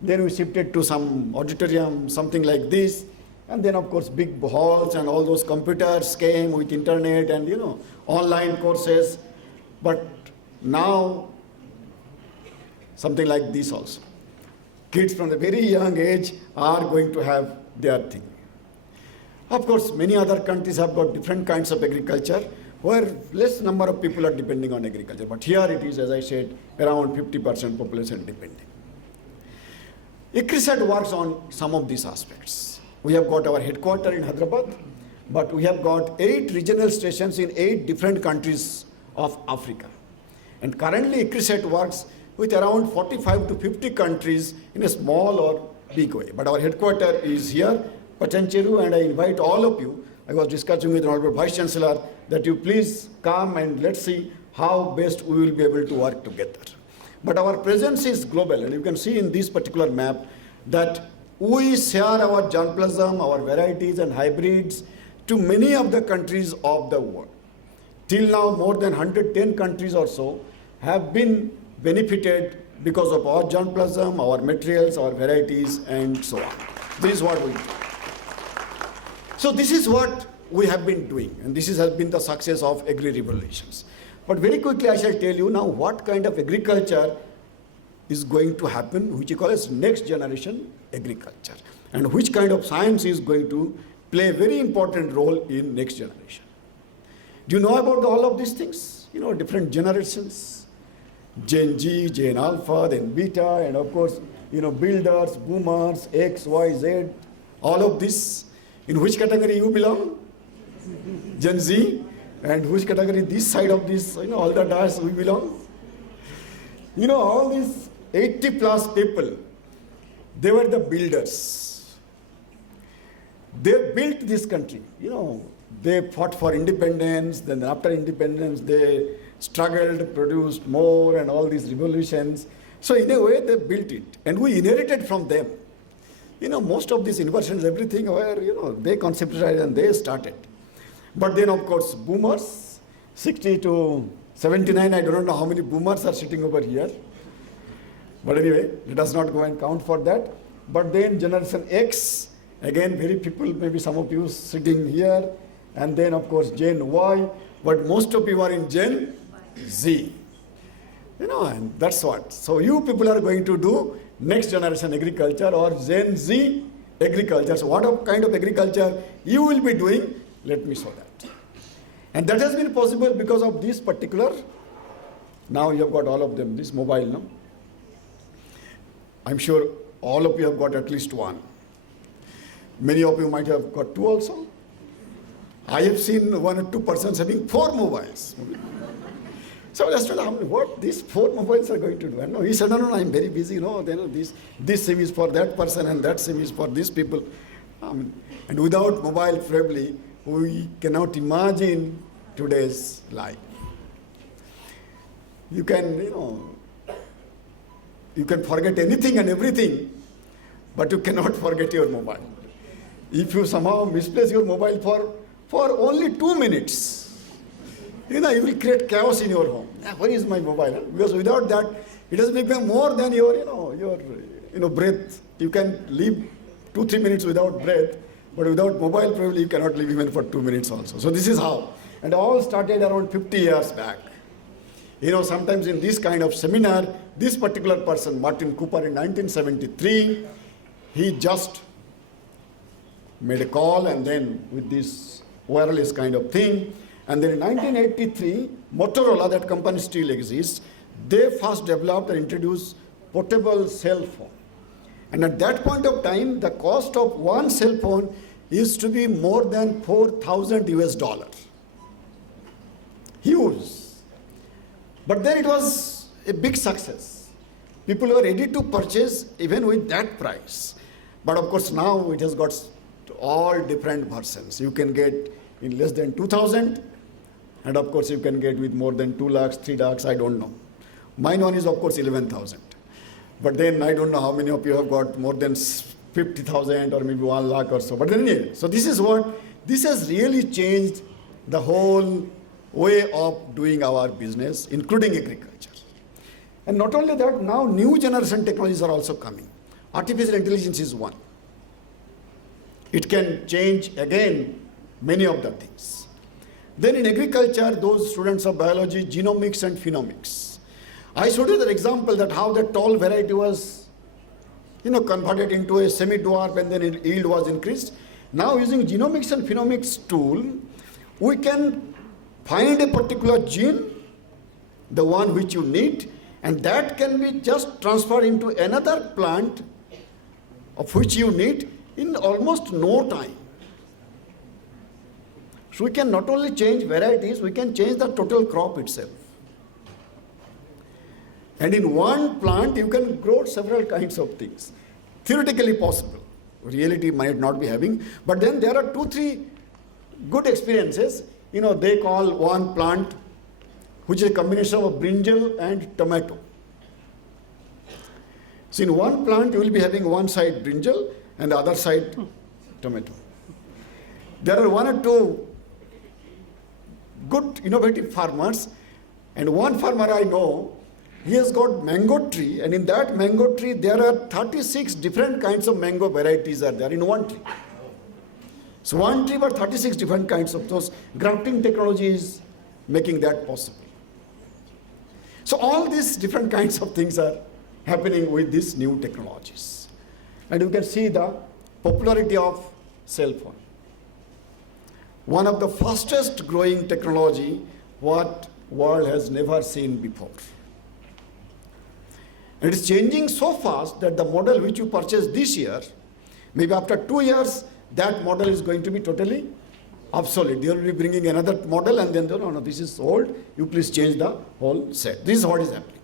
Then we shifted to some auditorium, something like this. And then of course big halls and all those computers came with internet and online courses. But now something like this also. Kids from a very young age are going to have their thing. Of course many other countries have got different kinds of agriculture where less number of people are depending on agriculture. But here it is, as I said, around 50% population depending. ICRISAT works on some of these aspects. We have got our headquarters in Hyderabad, but we have got 8 regional stations in 8 different countries of Africa. And currently ICRISAT works with around 45 to 50 countries in a small or big way. But our headquarters is here, Pachancheru, and I invite all of you. I was discussing with the Honorable Vice Chancellor that you please come and let's see how best we will be able to work together. But our presence is global, and you can see in this particular map that we share our germplasm, our varieties and hybrids to many of the countries of the world. Till now, more than 110 countries or so have been benefited because of our germplasm, our materials, our varieties, and so on. This is what we do. So this is what we have been doing, and this has been the success of agri-revolutions. But very quickly I shall tell you now what kind of agriculture is going to happen, which we call as next generation agriculture, and which kind of science is going to play a very important role in next generation. Do you know about all of these things? Different generations, Gen G, Gen Alpha, then Beta, and of course, builders, boomers, X, Y, Z. all of this. In which category you belong? Gen Z. And which category this side of this, all the dash we belong? All these 80 plus people, they were the builders. They built this country. They fought for independence, then after independence they struggled, produced more and all these revolutions. So in a way they built it and we inherited from them. Most of these innovations, everything were, they conceptualized and they started. But then of course boomers, 60 to 79, I don't know how many boomers are sitting over here. But anyway, let us not go and count for that. But then generation X, again very people, maybe some of you sitting here. And then of course Gen Y, but most of you are in Gen Z. And that's what. So you people are going to do next generation agriculture or Gen Z agriculture. So what kind of agriculture you will be doing, let me show that. And that has been possible because of this particular, now you have got all of them, this mobile, no? I'm sure all of you have got at least one. Many of you might have got two also. I have seen 1 or 2 persons having 4 mobiles. So I just told him, what these 4 mobiles are going to do? And no, he said, no, I'm very busy. This SIM is for that person and that SIM is for these people. And without mobile, probably, we cannot imagine today's life. You can, you can forget anything and everything, but you cannot forget your mobile. If you somehow misplace your mobile for only 2 minutes, you will create chaos in your home. Where is my mobile? Because without that, it has become more than your breath. You can live 2-3 minutes without breath, but without mobile, probably you cannot live even for 2 minutes also. So this is how. And all started around 50 years back. Sometimes in this kind of seminar, this particular person, Martin Cooper, in 1973, he just made a call and then with this wireless kind of thing. And then in 1983, Motorola, that company still exists, they first developed and introduced portable cell phone. And at that point of time, the cost of one cell phone used to be more than $4,000 US. Huge. But then it was a big success. People were ready to purchase even with that price. But of course now it has got all different versions. You can get in less than 2,000, and of course you can get with more than 2 lakhs, 3 lakhs, I don't know. Mine one is of course 11,000. But then I don't know how many of you have got more than 50,000 or maybe 1 lakh or so. But anyway, so this has really changed the whole way of doing our business, including agriculture. And not only that, now new generation technologies are also coming. Artificial intelligence is one. It can change again many of the things. Then in agriculture, those students of biology, genomics and phenomics. I showed you the example that how the tall variety was, converted into a semi-dwarf and then yield was increased. Now using genomics and phenomics tool, we can find a particular gene, the one which you need, and that can be just transferred into another plant of which you need in almost no time. So we can not only change varieties, we can change the total crop itself. And in one plant, you can grow several kinds of things. Theoretically possible. Reality might not be having. But then there are 2-3 good experiences. They call one plant, which is a combination of brinjal and tomato. So in one plant, you will be having one side brinjal and the other side tomato. There are 1 or 2 good innovative farmers, and one farmer I know, he has got mango tree, and in that mango tree there are 36 different kinds of mango varieties are there in one tree. So one tree but 36 different kinds of those. Grafting technology is making that possible. So all these different kinds of things are happening with these new technologies. And you can see the popularity of cell phone. One of the fastest growing technology what world has never seen before. It is changing so fast that the model which you purchased this year Maybe after 2 years, that model is going to be totally obsolete. They will be bringing another model and then, no, this is old, you please change the whole set. This is what is happening.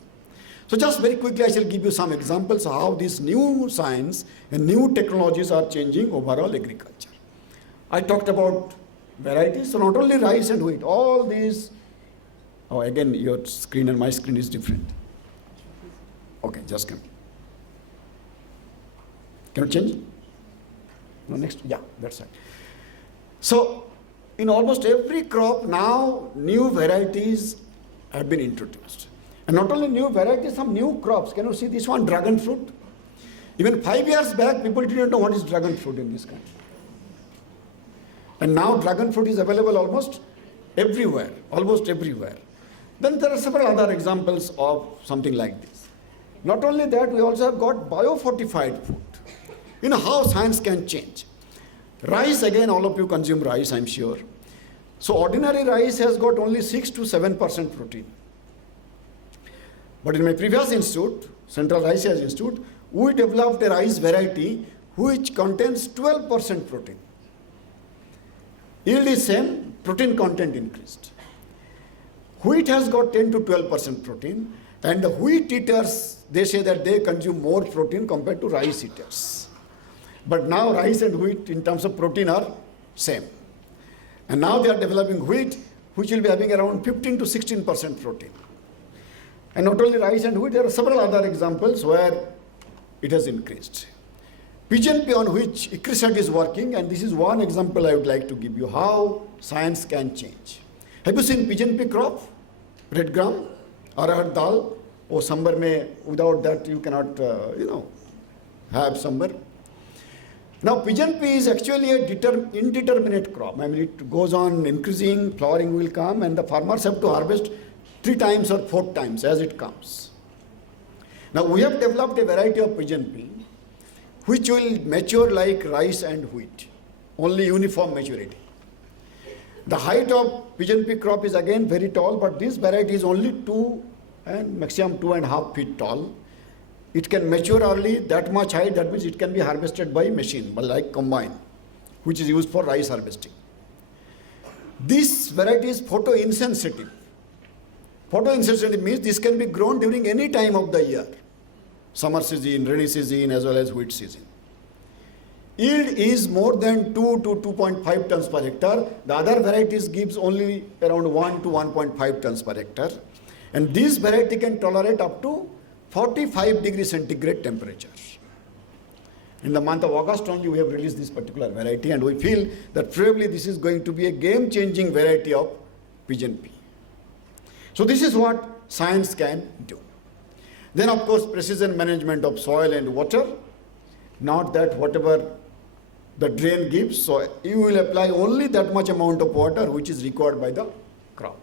So just very quickly, I shall give you some examples of how this new science and new technologies are changing overall agriculture. I talked about varieties, so not only rice and wheat, all these, oh again your screen and my screen is different. Okay, just come. Can you change? No, next, yeah, that's right. So, in almost every crop now, new varieties have been introduced. And not only new varieties, some new crops. Can you see this one, dragon fruit? Even 5 years back, people didn't know what is dragon fruit in this country. And now dragon fruit is available almost everywhere, Then there are several other examples of something like this. Not only that, we also have got biofortified food. You know how science can change. Rice, again, all of you consume rice, I'm sure. So ordinary rice has got only 6 to 7% protein. But in my previous institute, Central Rice Institute, we developed a rice variety which contains 12% protein. Yield is same, protein content increased. Wheat has got 10 to 12% protein, and the wheat eaters, they say that they consume more protein compared to rice eaters. But now rice and wheat in terms of protein are same. And now they are developing wheat which will be having around 15 to 16% protein. And not only rice and wheat, there are several other examples where it has increased. Pigeon pea, on which ICRISAT is working, and this is one example I would like to give you how science can change. Have you seen pigeon pea crop? Red gram, arahar dal, or sambar mein, without that you cannot, have sambar. Now pigeon pea is actually a indeterminate crop. I mean, it goes on increasing, flowering will come, and the farmers have to harvest 3 times or 4 times as it comes. Now we have developed a variety of pigeon pea which will mature like rice and wheat, only uniform maturity. The height of pigeon pea crop is again very tall, but this variety is only 2 and maximum 2.5 feet tall. It can mature early, that much height, that means it can be harvested by machine, but like combine, which is used for rice harvesting. This variety is photoinsensitive. Photoinsensitive means this can be grown during any time of the year. Summer season, rainy season, as well as wheat season. Yield is more than 2 to 2.5 tons per hectare. The other varieties gives only around 1 to 1.5 tons per hectare. And this variety can tolerate up to 45 degrees centigrade temperature. In the month of August only we have released this particular variety, and we feel that probably this is going to be a game-changing variety of pigeon pea. So this is what science can do. Then of course precision management of soil and water. Not that whatever the drain gives, so you will apply only that much amount of water which is required by the crop.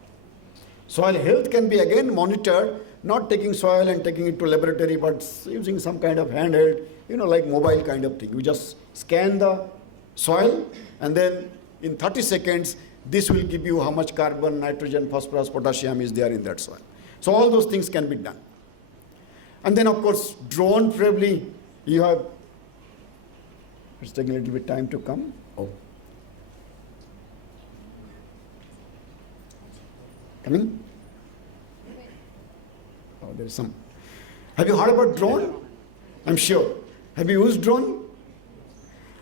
Soil health can be again monitored, not taking soil and taking it to laboratory, but using some kind of handheld, like mobile kind of thing. You just scan the soil, and then in 30 seconds, this will give you how much carbon, nitrogen, phosphorus, potassium is there in that soil. So all those things can be done. And then of course, drone probably you have, it's taking a little bit time to come. Oh. Coming? Oh, there is some. Have you heard about drone? I'm sure. Have you used drone?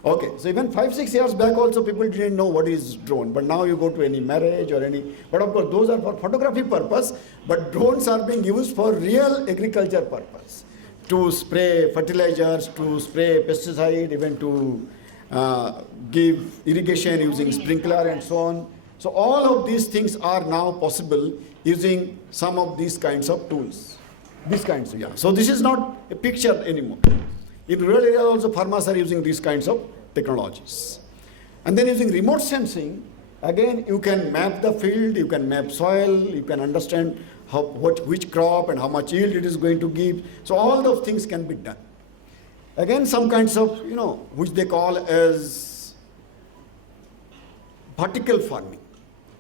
Okay, so even 5-6 years back also people didn't know what is drone, but now you go to any marriage or any, but of course those are for photography purpose, but drones are being used for real agriculture purpose, to spray fertilizers, to spray pesticide, even to give irrigation using sprinkler and so on. So all of these things are now possible using some of these kinds of tools. These kinds, yeah. So this is not a picture anymore. In rural areas also farmers are using these kinds of technologies. And then using remote sensing, again you can map the field, you can map soil, you can understand which crop and how much yield it is going to give. So all those things can be done. Again some kinds of, which they call as vertical farming.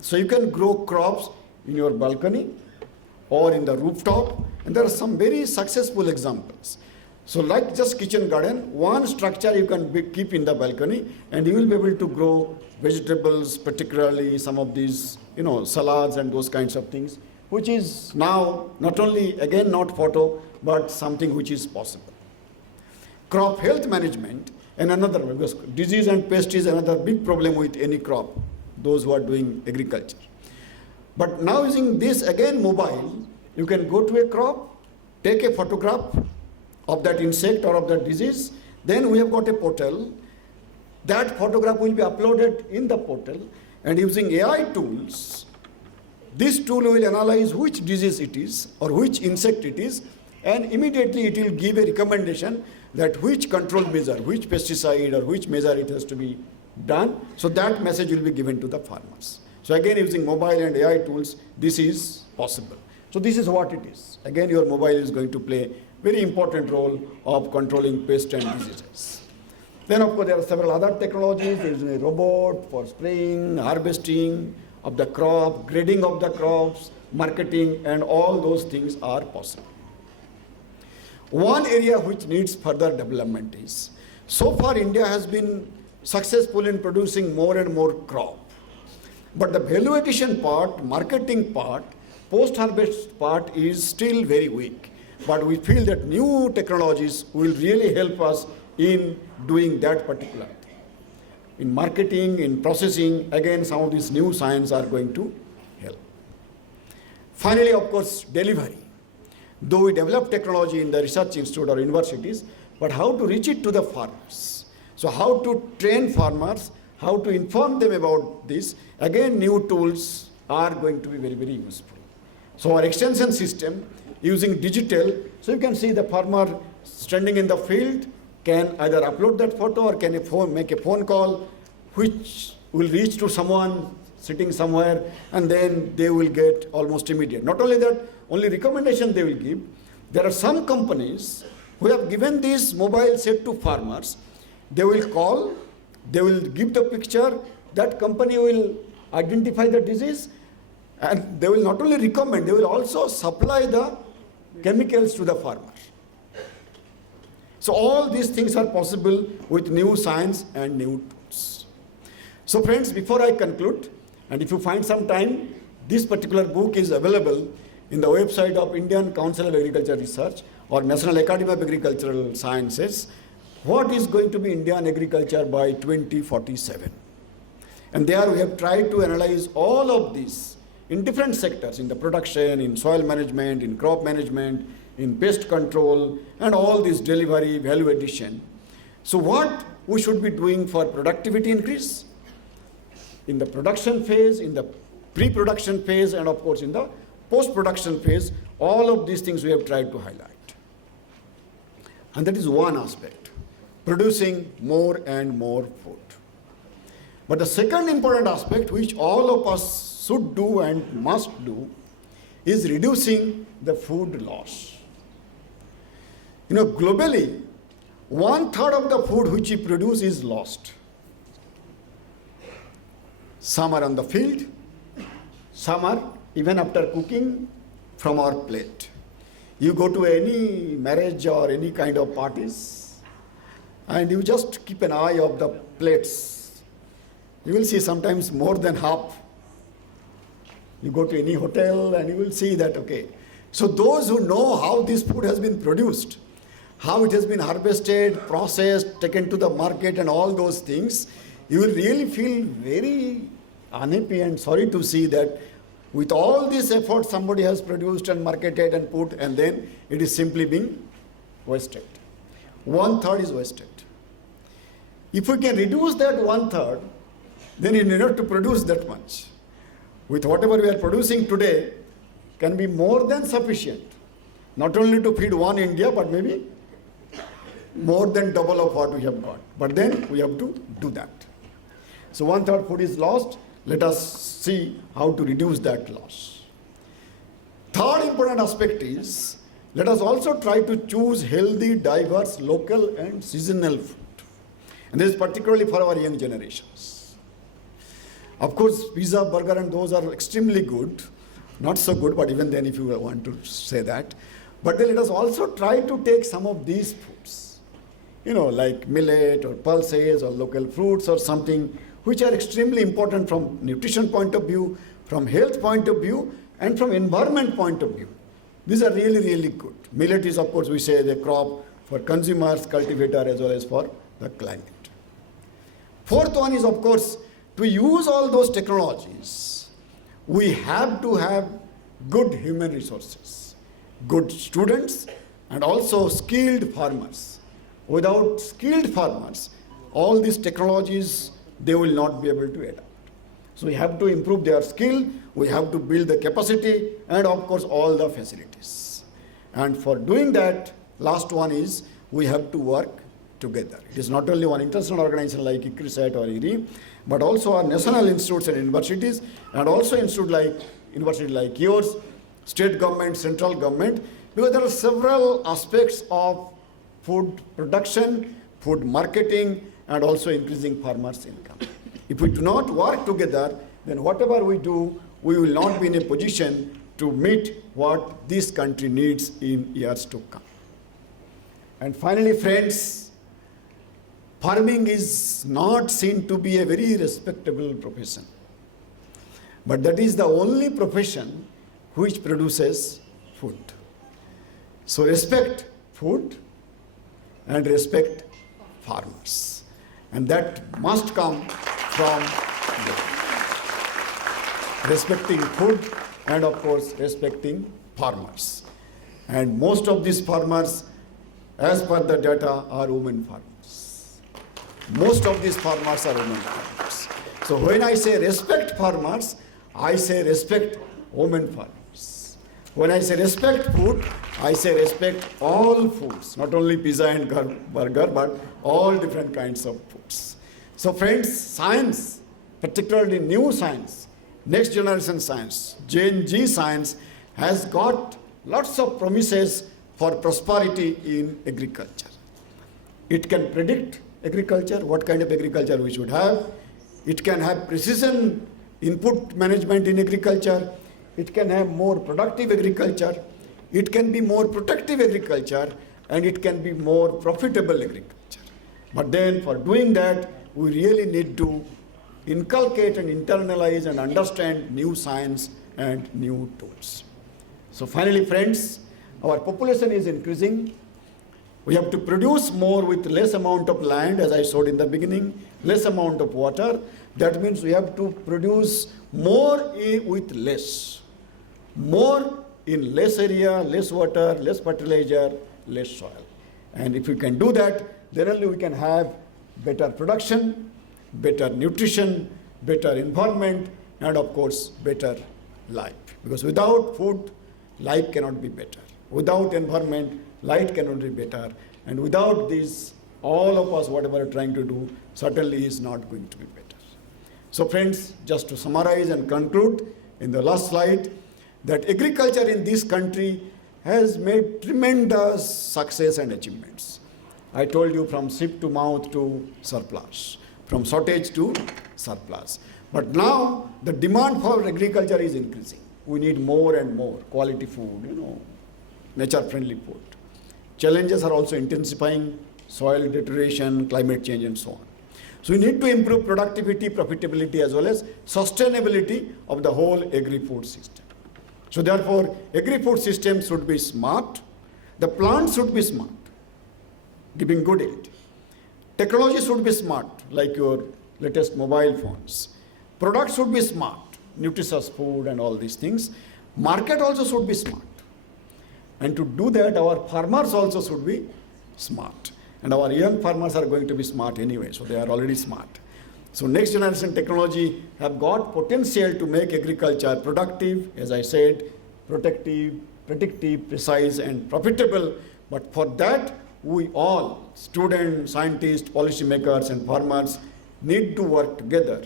So you can grow crops in your balcony or in the rooftop, and there are some very successful examples. So like just kitchen garden, one structure you can keep in the balcony, and you will be able to grow vegetables, particularly some of these, salads and those kinds of things, which is now not only, again, not photo, but something which is possible. Crop health management, and another, because disease and pest is another big problem with any crop, those who are doing agriculture. But now using this, again, mobile, you can go to a crop, take a photograph of that insect or of that disease, then we have got a portal. That photograph will be uploaded in the portal, and using AI tools, this tool will analyze which disease it is or which insect it is, and immediately it will give a recommendation that which control measure, which pesticide or which measure it has to be done. So that message will be given to the farmers. So again, using mobile and AI tools, this is possible. So this is what it is. Again, your mobile is going to play very important role of controlling pests and diseases. Then of course there are several other technologies. There is a robot for spraying, harvesting of the crop, grading of the crops, marketing, and all those things are possible. One area which needs further development is, so far India has been successful in producing more and more crop. But the value addition part, marketing part, post-harvest part is still very weak. But we feel that new technologies will really help us in doing that particular thing. In marketing, in processing, again, some of these new science are going to help. Finally, of course, delivery. Though we develop technology in the research institute or universities, but how to reach it to the farmers. So how to train farmers, how to inform them about this, again, new tools are going to be very, very useful. So our extension system, using digital, so you can see the farmer standing in the field can either upload that photo or can make a phone call, which will reach to someone sitting somewhere, and then they will get almost immediate. Not only that, only recommendation they will give. There are some companies who have given this mobile set to farmers. They will call, they will give the picture, that company will identify the disease, and they will not only recommend, they will also supply the chemicals to the farmer. So all these things are possible with new science and new tools. So friends, before I conclude, and if you find some time, this particular book is available in the website of Indian Council of Agriculture Research or National Academy of Agricultural Sciences, what is going to be Indian agriculture by 2047. And there we have tried to analyze all of these in different sectors, in the production, in soil management, in crop management, in pest control, and all this delivery, value addition. So what we should be doing for productivity increase in the production phase, in the pre-production phase, and of course in the post-production phase, all of these things we have tried to highlight. And that is one aspect, producing more and more food. But the second important aspect, which all of us should do and must do, is reducing the food loss. Globally, 1/3 of the food which we produce is lost. Some are on the field, some are even after cooking from our plate. You go to any marriage or any kind of parties, and you just keep an eye of the plates. You will see sometimes more than half. You go to any hotel and you will see that, okay. So those who know how this food has been produced, how it has been harvested, processed, taken to the market and all those things, you will really feel very unhappy and sorry to see that with all this effort somebody has produced and marketed and put, and then it is simply being wasted. 1/3 is wasted. If we can reduce that 1/3, then you need not to produce that much. With whatever we are producing today, can be more than sufficient, not only to feed one India, but maybe more than double of what we have got. But then we have to do that. So 1/3 food is lost. Let us see how to reduce that loss. Third important aspect is, let us also try to choose healthy, diverse, local and seasonal food. And this is particularly for our young generations. Of course, pizza, burger and those are extremely good. Not so good, but even then if you want to say that. But then let us also try to take some of these foods, like millet or pulses or local fruits or something, which are extremely important from nutrition point of view, from health point of view, and from environment point of view. These are really, really good. Millet is, of course, we say the crop for consumers, cultivator, as well as for the climate. Fourth one is, of course, to use all those technologies, we have to have good human resources, good students, and also skilled farmers. Without skilled farmers, all these technologies, they will not be able to adapt. So we have to improve their skill, we have to build the capacity, and of course all the facilities. And for doing that, last one is we have to work together. It is not only one international organization like ICRISAT or Agri, but also our national institutes and universities, and also university like yours, state government, central government, because there are several aspects of food production, food marketing, and also increasing farmers' income. If we do not work together, then whatever we do, we will not be in a position to meet what this country needs in years to come. And finally, friends, farming is not seen to be a very respectable profession. But that is the only profession which produces food. So respect food and respect farmers. And that must come from respecting food and, of course, respecting farmers. And most of these farmers, as per the data, are women farmers. Most of these farmers are women farmers. So when I say respect farmers, I say respect women farmers. When I say respect food, I say respect all foods, not only pizza and burger, but all different kinds of foods. So friends, science, particularly new science, next generation science, Gen Z science, has got lots of promises for prosperity in agriculture. It can predict agriculture, what kind of agriculture we should have. It can have precision input management in agriculture. It can have more productive agriculture. It can be more protective agriculture, and it can be more profitable agriculture. But then for doing that, we really need to inculcate and internalize and understand new science and new tools. So finally, friends, our population is increasing. We have to produce more with less amount of land, as I showed in the beginning, less amount of water. That means we have to produce more with less. More in less area, less water, less fertilizer, less soil. And if we can do that, then only we can have better production, better nutrition, better environment, and of course, better life. Because without food, life cannot be better. Without environment, life cannot be better. And without this, all of us, whatever we are trying to do, certainly is not going to be better. So friends, just to summarize and conclude in the last slide, that agriculture in this country has made tremendous success and achievements. I told you from ship to mouth to surplus, from shortage to surplus. But now the demand for agriculture is increasing. We need more and more quality food, nature-friendly food. Challenges are also intensifying: soil deterioration, climate change, and so on. So we need to improve productivity, profitability, as well as sustainability of the whole agri-food system. So therefore, agri-food system should be smart. The plant should be smart, giving good yield. Technology should be smart, like your latest mobile phones. Products should be smart, nutritious food and all these things. Market also should be smart. And to do that, our farmers also should be smart. And our young farmers are going to be smart anyway, so they are already smart. So next generation technology have got potential to make agriculture productive, as I said, protective, predictive, precise, and profitable. But for that, we all, students, scientists, policymakers, and farmers, need to work together,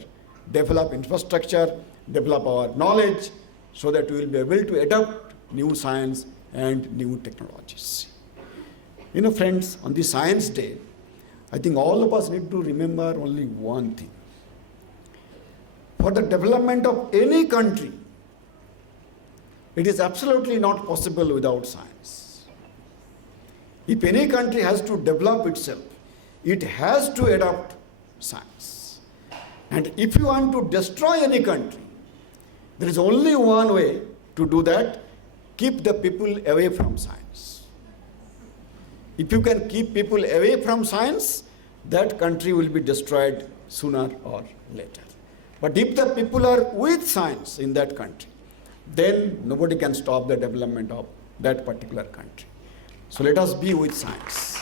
develop infrastructure, develop our knowledge, so that we will be able to adopt new science and new technologies. Friends, on this Science Day, I think all of us need to remember only one thing. For the development of any country, it is absolutely not possible without science. If any country has to develop itself, it has to adopt science. And if you want to destroy any country, there is only one way to do that: keep the people away from science. If you can keep people away from science, that country will be destroyed sooner or later. But if the people are with science in that country, then nobody can stop the development of that particular country. So let us be with science.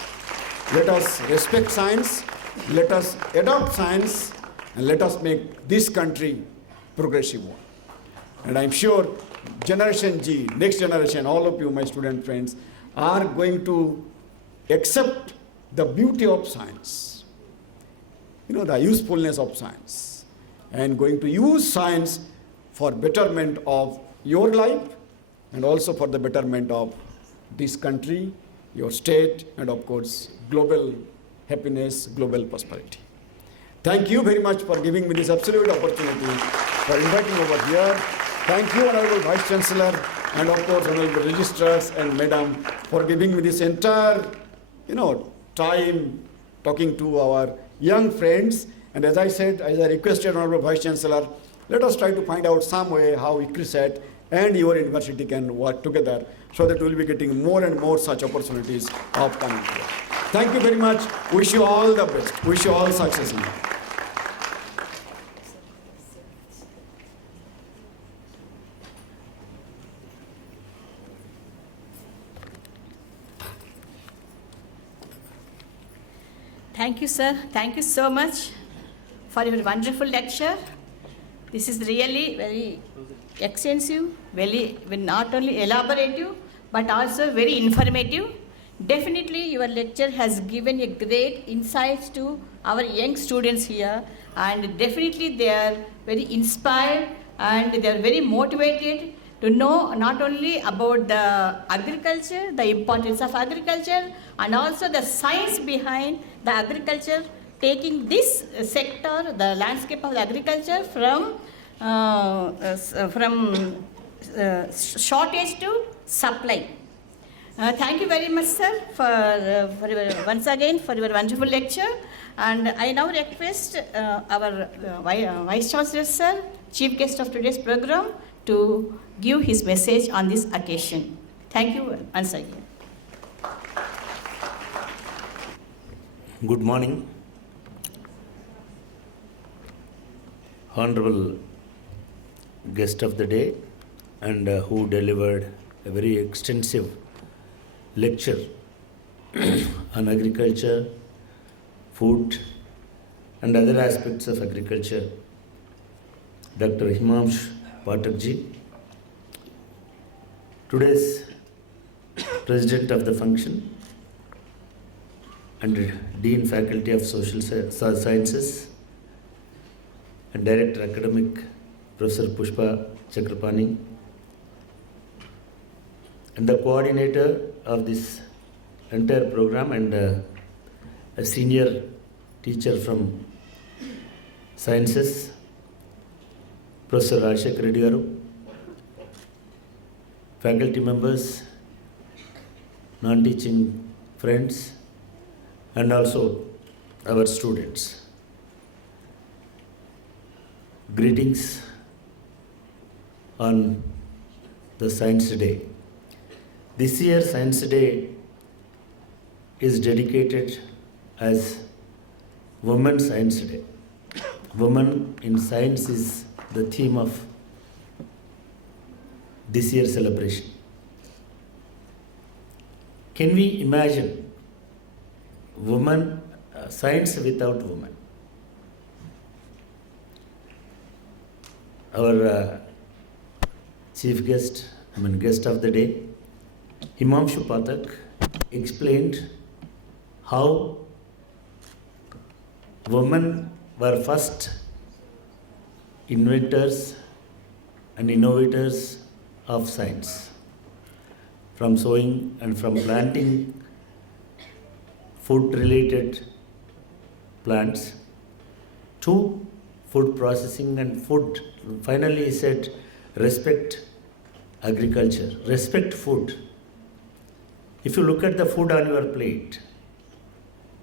Let us respect science, let us adopt science, and let us make this country progressive one. And I'm sure Generation G, next generation, all of you, my student friends, are going to accept the beauty of science, the usefulness of science, and going to use science for betterment of your life and also for the betterment of this country, your state, and of course, global happiness, global prosperity. Thank you very much for giving me this absolute opportunity, for inviting over here. Thank you, Honorable Vice Chancellor, and of course, Honorable Registrars and Madam, for giving me this entire, time talking to our young friends. And as I said, as I requested Honorable Vice Chancellor, let us try to find out some way how ICRISAT and your university can work together so that we will be getting more and more such opportunities of coming here. Thank you very much. Wish you all the best. Wish you all success in life. Thank you, sir. Thank you so much for your wonderful lecture. This is really very extensive, very not only elaborative, but also very informative. Definitely, your lecture has given a great insights to our young students here, and definitely they are very inspired and they are very motivated to know not only about the agriculture, the importance of agriculture, and also the science behind the agriculture, taking this sector, the landscape of the agriculture, from shortage to supply. Thank you very much, sir, for your, once again for your wonderful lecture. And I now request our Vice Chancellor, sir, Chief Guest of today's program, to give his message on this occasion. Thank you once again. Good morning. Honorable guest of the day, and who delivered a very extensive lecture on agriculture, food, and other aspects of agriculture, Dr. Himanshu Pathak ji. Today's President of the function and Dean Faculty of Social Sciences and Director Academic Professor Pushpa Chakrapani, and the coordinator of this entire program, and a senior teacher from Sciences, Professor Rajshekar Reddy garu, faculty members, non-teaching friends, and also our students. Greetings on the Science Day. This year Science Day is dedicated as Women Science Day. Women in Science is the theme of this year's celebration. Can we imagine women, science without women? Our chief guest, guest of the day, Himanshu Pathak, explained how women were first inventors and innovators of science, from sowing and from planting food-related plants to food processing and food. Finally, he said, respect agriculture, respect food. if you look at the food on your plate,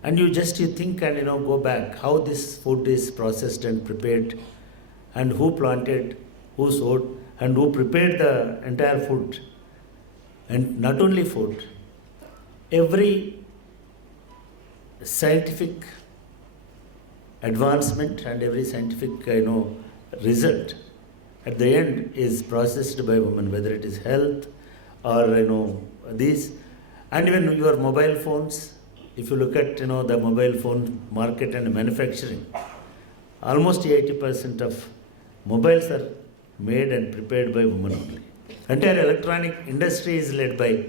and you think and go back how this food is processed and prepared, and who planted, who sowed, and who prepared the entire food, and not only food, every scientific advancement and every scientific result at the end is processed by women, whether it is health or these, and even your mobile phones. If you look at the mobile phone market and manufacturing, almost 80% of mobiles are made and prepared by women only. Entire electronic industry is led by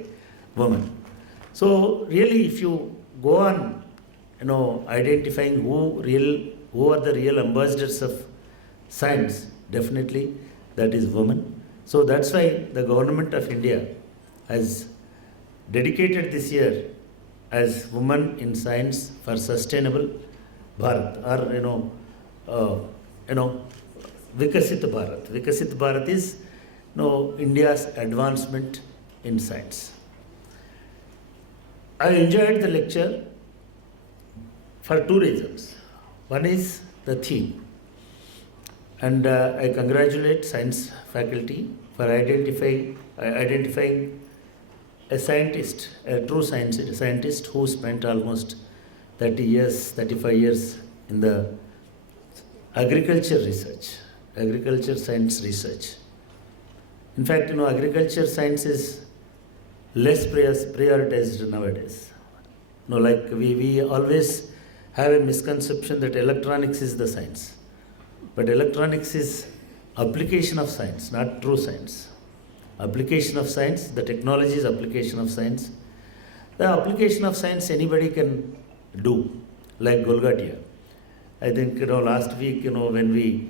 women. So really, if you go on identifying who are the real ambassadors of science, definitely that is women. So that's why the government of India has dedicated this year as Women in Science for Sustainable Bharat, or Vikasit Bharat. Vikasit Bharat is India's advancement in science. I enjoyed the lecture for two reasons. One is the theme, and I congratulate science faculty for identifying a scientist, a true scientist who spent almost 30 years, 35 years in the agriculture science research. In fact, agriculture science is less prioritized nowadays. Like we always have a misconception that electronics is the science. But electronics is application of science, not true science. Application of science, the technology is application of science. The application of science anybody can do, like Golgatia. I think last week when we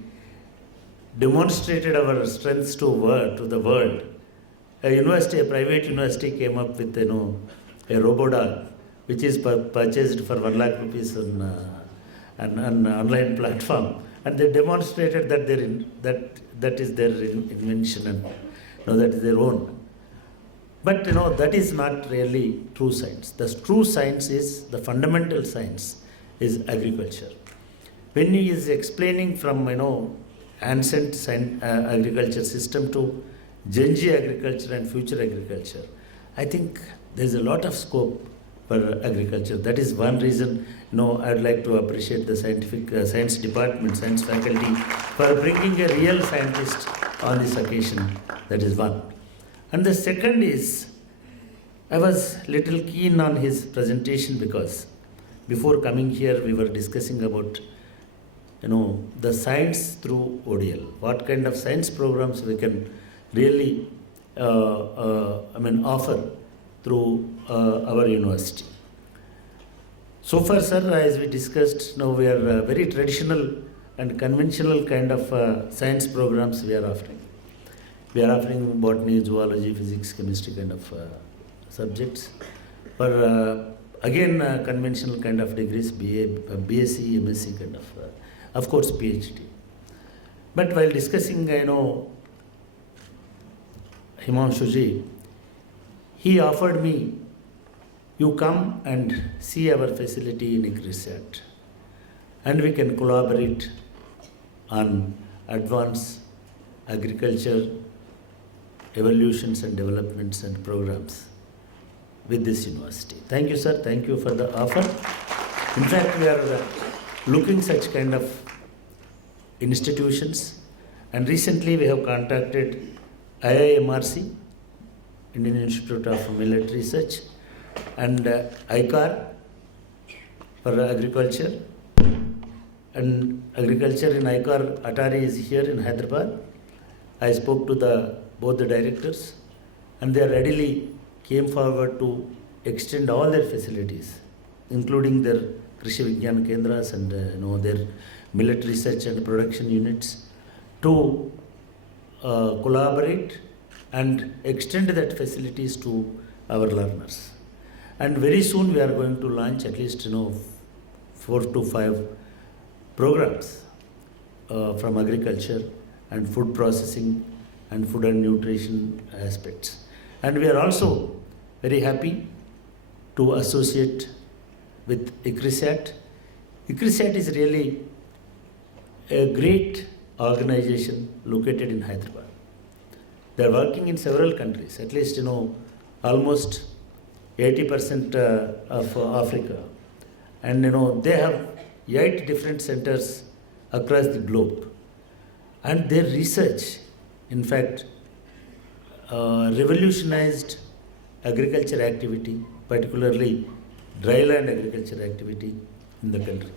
demonstrated our strengths to the world, a private university came up with a robodog which is purchased for 1 lakh rupees on an online platform, and they demonstrated that that is their invention and that is their own. But that is not really true science. The true science is, the fundamental science is agriculture. When he is explaining from ancient agriculture system to Gen Z agriculture and future agriculture, I think there is a lot of scope for agriculture. That is one reason I would like to appreciate the science department, science faculty for bringing a real scientist on this occasion. That is one. And the second is, I was little keen on his presentation because before coming here we were discussing about the science through ODL. What kind of science programs we can really offer through our university. So far, sir, as we discussed, now we are very traditional and conventional kind of science programs we are offering. We are offering botany, zoology, physics, chemistry kind of subjects. For again, conventional kind of degrees, BA, BSc, MSc kind of course, PhD. But while discussing, Himanshu ji, he offered me, you come and see our facility in ICRISAT, and we can collaborate on advanced agriculture evolutions and developments and programs with this university. Thank you, sir. Thank you for the offer. In fact, we are looking such kind of institutions, and recently we have contacted IIMRC, Indian Institute of Millet Research, and ICAR for agriculture. And agriculture in ICAR, Atari is here in Hyderabad. I spoke to both the directors, and they readily came forward to extend all their facilities, including their Krishi Vigyan Kendras and their millet research and production units, to collaborate and extend that facilities to our learners. And very soon we are going to launch at least 4 to 5 programs from agriculture and food processing and food and nutrition aspects. And we are also very happy to associate with ICRISAT. ICRISAT is really a great organization located in Hyderabad. They are working in several countries, at least almost 80% of Africa. And they have 8 different centers across the globe. And their research, in fact, revolutionized agriculture activity, particularly dryland agriculture activity in the country.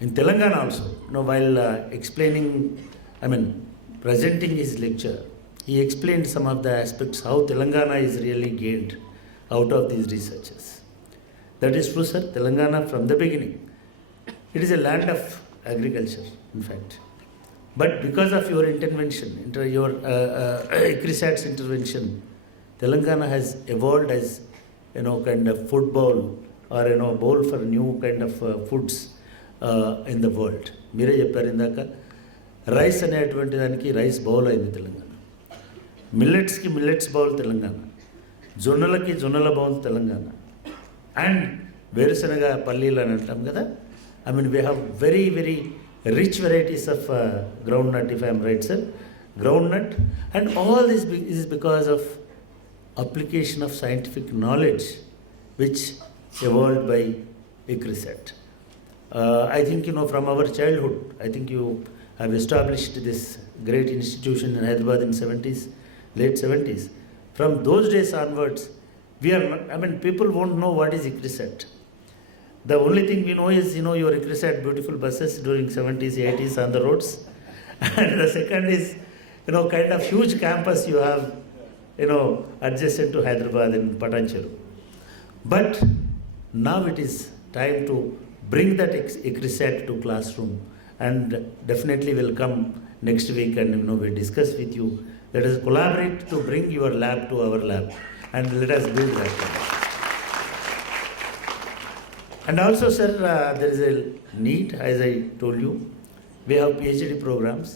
In Telangana also, while presenting his lecture, he explained some of the aspects how Telangana is really gained out of these researches. That is true, sir. Telangana from the beginning, it is a land of agriculture, in fact. But because of your intervention, your ICRISAT's intervention, Telangana has evolved as kind of food bowl or bowl for new kind of foods in the world. మీరే చెప్పారు ఇందాక rice అనేటువంటి దానికి rice bowl అయింది Telangana, మిల్లెట్స్కి millets bowl Telangana, జొన్నలకి జొన్నల bowl Telangana, and వేరుశనగ పల్లీలు అని అంటాం కదా. we have very, very rich varieties of groundnut, if I am right, sir. Groundnut, and all this is because of application of scientific knowledge which evolved by ICRISAT. I think from our childhood, I think you have established this great institution in Hyderabad in late 70s. From those days onwards, we are not, people won't know what is ICRISAT. The only thing we know is, your ICRISAT beautiful buses during 70s, 80s on the roads. And the second is, kind of huge campus you have, adjacent to Hyderabad in Patancheru. But now it is time to bring that ICRISAT to classroom, and definitely will come next week and we'll discuss with you. Let us collaborate to bring your lab to our lab, and let us build that. And also, sir, there is a need, as I told you, we have PhD programs,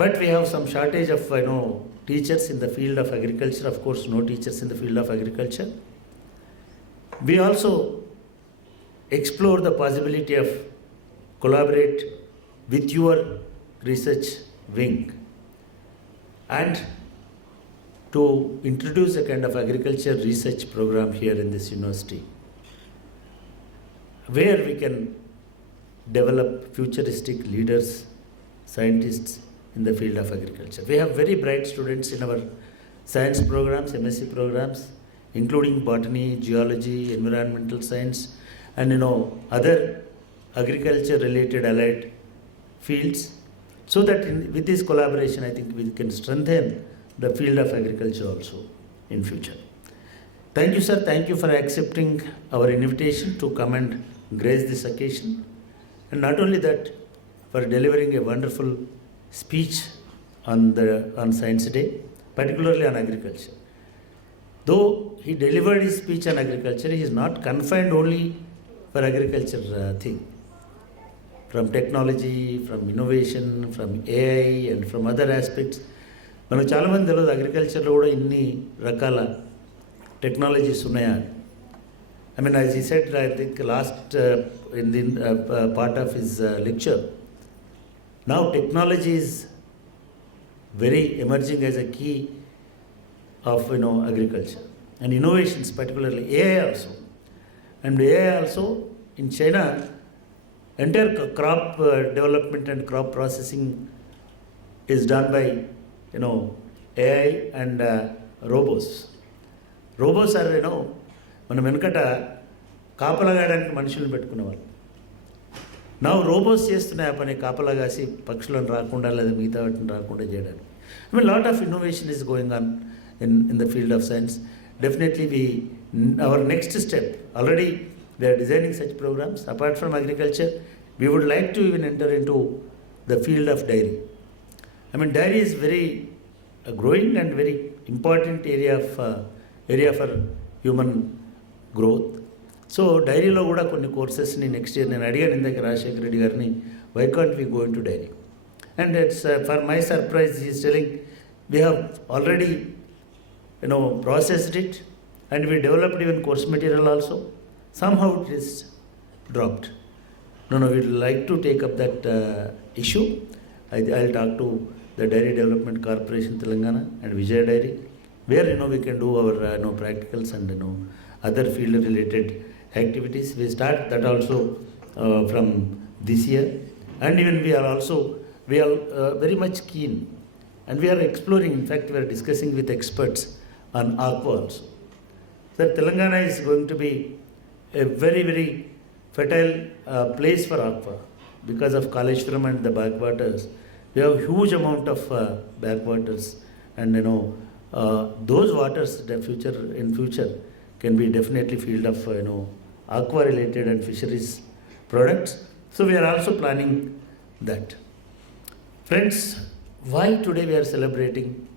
but we have some shortage of teachers in the field of agriculture. Of course, no teachers in the field of agriculture. We also explore the possibility of collaborate with your research wing and to introduce a kind of agriculture research program here in this university, where we can develop futuristic leaders, scientists in the field of agriculture. We have very bright students in our science programs, MSc programs, including botany, geology, environmental science, and other agriculture related allied fields, so that with this collaboration, I think we can strengthen the field of agriculture also in future. Thank you, sir. Thank you for accepting our invitation to come and grace this occasion, and not only that, for delivering a wonderful speech on Science Day, particularly on agriculture. Though he delivered his speech on agriculture, he is not confined only for agriculture thing. From technology, from innovation, from AI, and from other aspects. మనకు చాలామంది తెలియదు అగ్రికల్చర్లో కూడా ఇన్ని రకాల technologies ఉన్నాయా. as he said, I think last in the part of his lecture, now technology is very emerging as a key of agriculture and innovations, particularly AI also. And AI also in China, entire crop development and crop processing is done by AI and robots. Robots are మనం వెనకట కాపలాగాయడానికి మనుషులను పెట్టుకునేవాళ్ళు. నా robots చేస్తున్నాయి ఆ పని, కాపలా కాసి పక్షులను రాకుండా లేదా మిగతా వాటిని రాకుండా చేయడానికి. Lot of innovation is going on in the field of science. Definitely our next step, already we are designing such programs. Apart from agriculture, we would like to even enter into the field of dairy. Dairy is very growing and very important area for human growth. So డైరీలో కూడా కొన్ని కోర్సెస్ని next year నేను అడిగాను ఇందాక రాజశేఖర రెడ్డి గారిని, why can't we go into dairy? And it's for my surprise he is telling we have already processed it and we developed even course material also. Somehow it is dropped. No, we'd like to take up that issue. I'll talk to the Dairy Development Corporation Telangana and Vijay Dairy, where we can do our practicals and other field related activities. We start that also from this year, and even we are very much keen, and we are exploring. In fact, we are discussing with experts on aqua also. That Telangana is going to be a very, very fertile place for aqua because of Kaleshwaram and the backwaters. We have huge amount of backwaters, and those waters in future can be definitely filled of aqua related and fisheries products. So we are also planning that. Friends, why today we are celebrating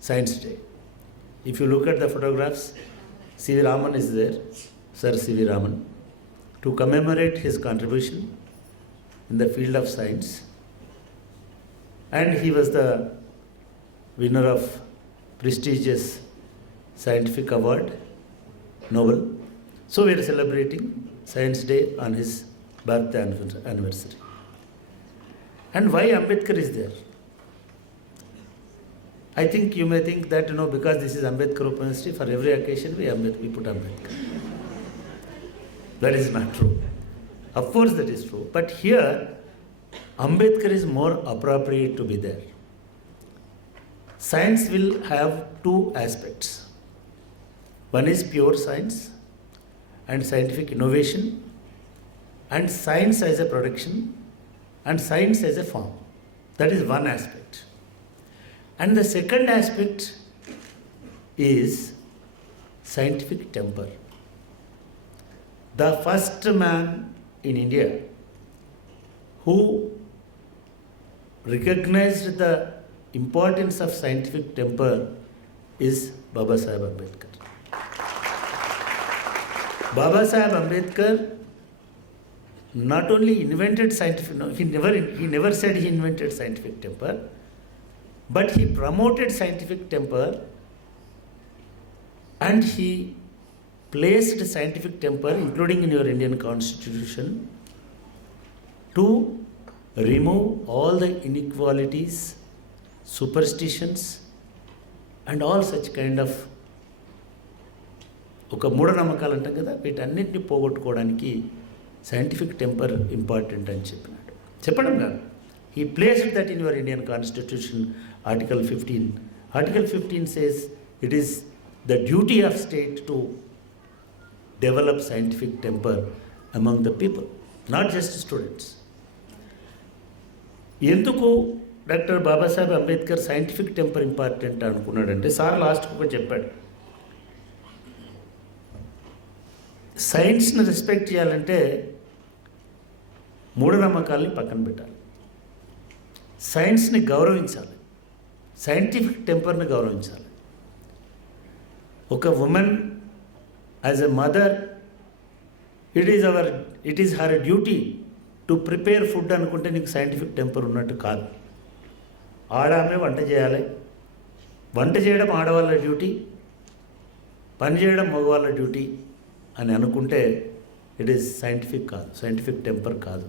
Science Day? If you look at the photographs, C.V. Raman is there, Sir C.V. Raman, to commemorate his contribution in the field of science. And he was the winner of prestigious scientific award, Nobel. So we are celebrating Science Day on his birthday anniversary. And why Ambedkar is there? I think you may think that because this is Ambedkar Open University, for every occasion we put Ambedkar. That is not true. Of course that is true. But here, Ambedkar is more appropriate to be there. Science will have two aspects. One is pure science and scientific innovation, and science as a production, and science as a form. That is one aspect. And the second aspect is scientific temper. The first man in India who recognized the importance of scientific temper is Baba Sahib Ambedkar. Baba Sahib Ambedkar not only invented scientific, he never said he invented scientific temper, but he promoted scientific temper, and he placed scientific temper, including in your Indian Constitution, to remove all the inequalities, superstitions, and all such kind of ఒక మూఢనమ్మకాలు అంటాం కదా, వీటన్నిటిని పోగొట్టుకోవడానికి scientific temper important అని చెప్పడం కాదు. He placed that in your Indian Constitution, Article 15. Article 15 says it is the duty of state to develop scientific temper among the people, not just students. ఎందుకు doctor Babasaheb Ambedkar scientific temper important అనుకున్నాడంటే, sir లాస్ట్కి ఒకటి చెప్పాడు, సైన్స్ని respect చేయాలంటే మూఢనమ్మకాల్ని పక్కన పెట్టాలి, సైన్స్ని గౌరవించాలి, scientific టెంపర్ని గౌరవించాలి. ఒక women as a mother, it is her duty to prepare food అనుకుంటే నీకు సైంటిఫిక్ టెంపర్ ఉన్నట్టు కాదు. ఆడామే వంట చేయాలి, వంట చేయడం ఆడవాళ్ళ డ్యూటీ, పని చేయడం మగవాళ్ళ డ్యూటీ అని అనుకుంటే ఇట్ ఈస్ సైంటిఫిక్ కాదు, సైంటిఫిక్ టెంపర్ కాదు.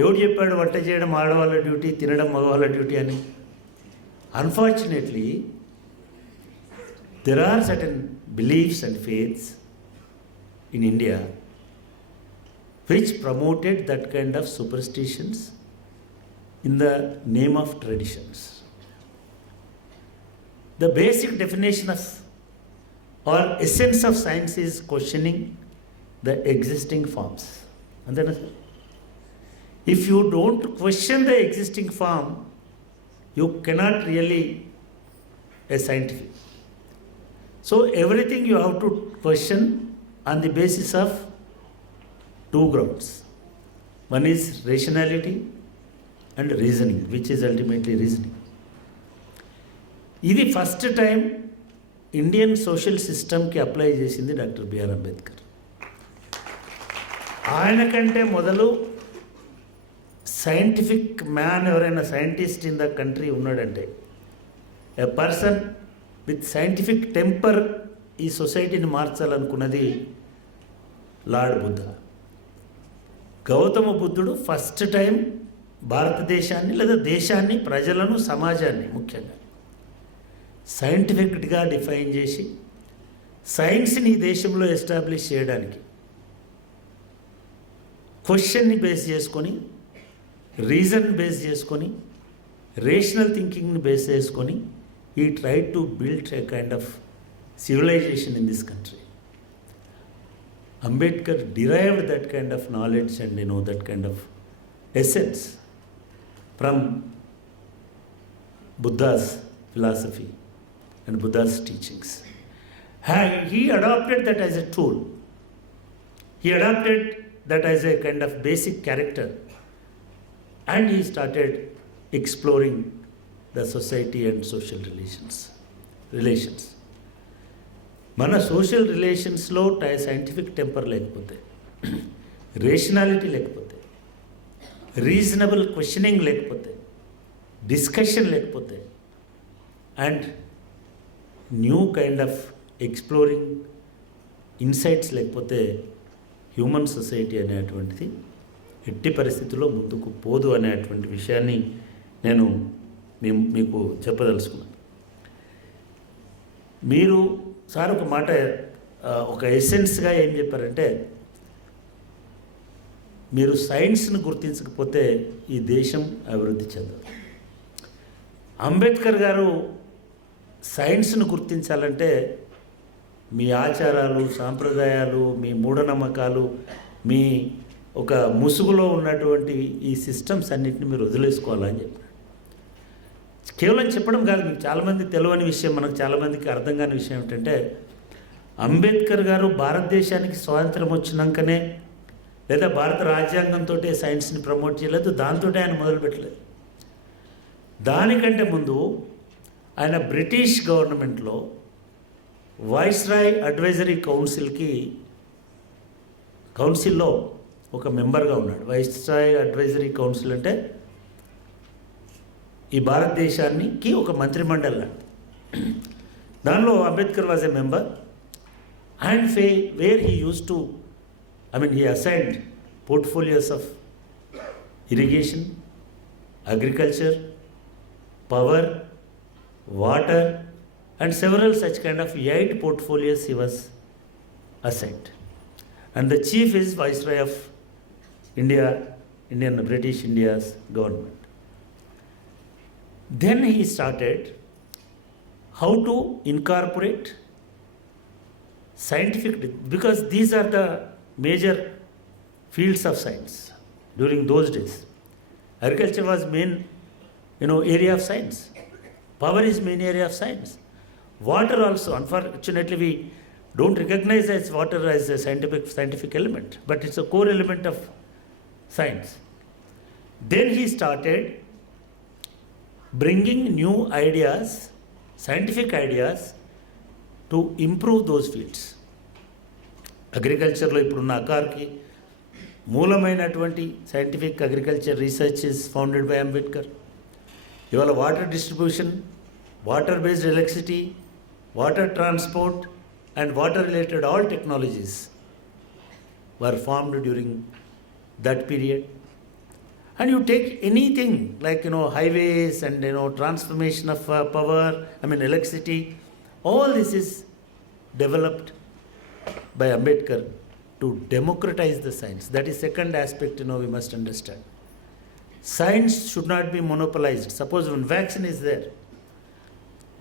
ఎవడు చెప్పాడు వంట చేయడం ఆడవాళ్ళ డ్యూటీ, తినడం మగవాళ్ళ డ్యూటీ అని? Unfortunately there are certain beliefs and faiths in India which promoted that kind of superstitions in the name of traditions. The basic definition of or essence of science is questioning the existing forms. And then, if you don't question the existing form, you cannot really a scientific. So everything you have to question on the basis of two grounds. One is rationality and reasoning, which is ultimately reasoning. ఇది first time Indian social సిస్టమ్కి apply చేసింది doctor BR Ambedkar. ఆయన కంటే మొదలు scientific man, ఎవరైనా scientist in the country ఉన్నాడంటే, a person with scientific temper ఈ సొసైటీని మార్చాలనుకున్నది లార్డ్ బుద్ధ. గౌతమ బుద్ధుడు ఫస్ట్ టైం భారతదేశాన్ని లేదా దేశాన్ని, ప్రజలను, సమాజాన్ని ముఖ్యంగా సైంటిఫిక్గా డిఫైన్ చేసి సైన్స్ని ఈ దేశంలో ఎస్టాబ్లిష్ చేయడానికి క్వశ్చన్ని బేస్ చేసుకొని, రీజన్ బేస్ చేసుకొని, రేషనల్ థింకింగ్ని బేస్ చేసుకొని ఈ try to build a kind of civilization in this country. Ambedkar derived that kind of knowledge and that kind of essence from Buddha's philosophy and Buddha's teachings. He adopted that as a tool. He adopted that as a kind of basic character, and he started exploring the society and social relations. మన social రిలేషన్స్లో scientific temper లేకపోతే, rationality లేకపోతే, reasonable questioning లేకపోతే, discussion లేకపోతే, and new kind of exploring insights లేకపోతే human society అనేటువంటిది ఎట్టి పరిస్థితుల్లో ముందుకు పోదు అనేటువంటి విషయాన్ని నేను మీకు చెప్పదలుచుకున్నాను. మీరు సార్ ఒక మాట, ఒక ఎసెన్స్గా ఏం చెప్పారంటే, మీరు సైన్స్ను గుర్తించకపోతే ఈ దేశం అభివృద్ధి చెందదు. అంబేద్కర్ గారు సైన్స్ను గుర్తించాలంటే మీ ఆచారాలు, సాంప్రదాయాలు, మీ మూఢనమ్మకాలు, మీ ఒక ముసుగులో ఉన్నటువంటి ఈ సిస్టమ్స్ అన్నింటినీ మీరు వదిలేసుకోవాలని చెప్పారు. కేవలం చెప్పడం కాదు, మీకు చాలామంది తెలియని విషయం, మనకు చాలామందికి అర్థం కాని విషయం ఏమిటంటే, అంబేద్కర్ గారు భారతదేశానికి స్వాతంత్రం వచ్చినాకనే లేదా భారత రాజ్యాంగంతో సైన్స్ని ప్రమోట్ చేయలేదు, దాంతో ఆయన మొదలుపెట్టలేదు. దానికంటే ముందు ఆయన బ్రిటిష్ గవర్నమెంట్లో వైస్రాయ్ అడ్వైజరీ కౌన్సిల్లో ఒక మెంబర్గా ఉన్నాడు. వైస్రాయ్ అడ్వైజరీ కౌన్సిల్ అంటే ఈ భారతదేశానికి ఒక మంత్రిమండలి లాంటి. దానిలో Ambedkar was a member and where he use to he assigned portfolios of irrigation, agriculture, power, water, and several such kind of 8 portfolios he was assigned. And the chief is Viceroy of British India's government. Then he started how to incorporate scientific, because these are the major fields of science during those days. Agriculture was main area of science. Power is main area of science. Water also, unfortunately we don't recognize as water as a scientific element, but it's a core element of science. Then he started bringing new ideas, scientific ideas, to improve those fields. అగ్రికల్చర్లో ఇప్పుడున్న అకార్కి మూలమైనటువంటి scientific agriculture research is founded by Ambedkar. ఇవాళ water distribution, water based electricity, water transport and water related all technologies were formed during that period. And you take anything like highways and transformation of power, electricity, all this is developed by Ambedkar to democratize the science. That is second aspect we must understand. Science should not be monopolized. Suppose when vaccine is there,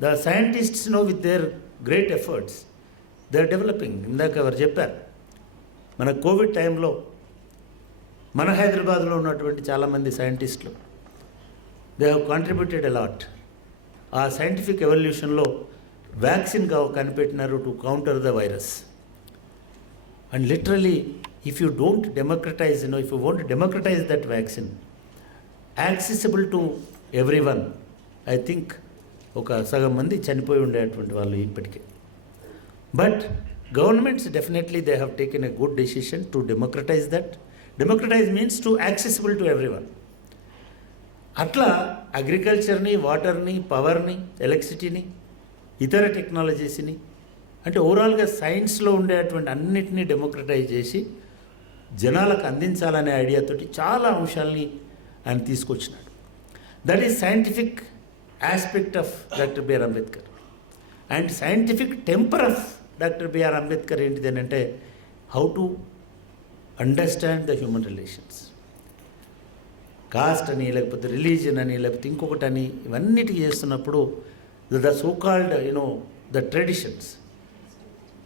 the scientists with their great efforts they are developing. ఇందాక ఎవరు చెప్పారు, మన Covid టైంలో మన హైదరాబాద్లో ఉన్నటువంటి చాలామంది సైంటిస్టులు దే హ్యావ్ కాంట్రిబ్యూటెడ్ అలాట్. ఆ సైంటిఫిక్ ఎవల్యూషన్లో వ్యాక్సిన్ కనిపెట్టినారు to counter the virus. And literally if you don't democratise if you want democratise that vaccine accessible to every one, I think ఒక సగం మంది చనిపోయి ఉండేటువంటి వాళ్ళు ఇప్పటికే. But governments definitely they have taken a good decision to democratise that. Democratise means to accessible to every one. అట్లా అగ్రికల్చర్ని, వాటర్ని, పవర్ని, ఎలక్ట్రిసిటీని ఇతర టెక్నాలజీస్ని, అంటే ఓవరాల్గా సైన్స్లో ఉండేటువంటి అన్నిటినీ డెమోక్రటైజ్ చేసి జనాలకు అందించాలనే ఐడియాతోటి చాలా అంశాలని ఆయన తీసుకొచ్చినాడు. That is scientific aspect of doctor BR Ambedkar. And scientific temper of doctor BR Ambedkar ఏంటిది అని అంటే how to understand the human relations. Caste అని, లేకపోతే రిలీజియన్ అని, లేకపోతే ఇంకొకటి అని, ఇవన్నిటికీ చేస్తున్నప్పుడు ద సోకాల్డ్ ద ట్రెడిషన్స్,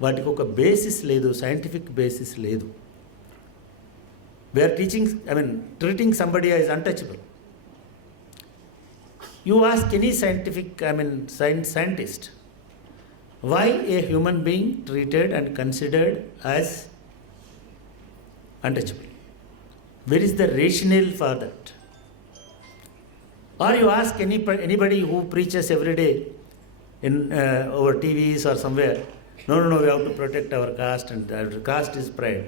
వాటికి ఒక బేసిస్ లేదు, సైంటిఫిక్ బేసిస్ లేదు. We are treating somebody as untouchable. You ask any scientist, why a human being treated and considered as untouchable? Where is the rationale for that? Or you ask anybody who preaches every day in over TVs or somewhere, no, we have to protect our caste and our caste is pride.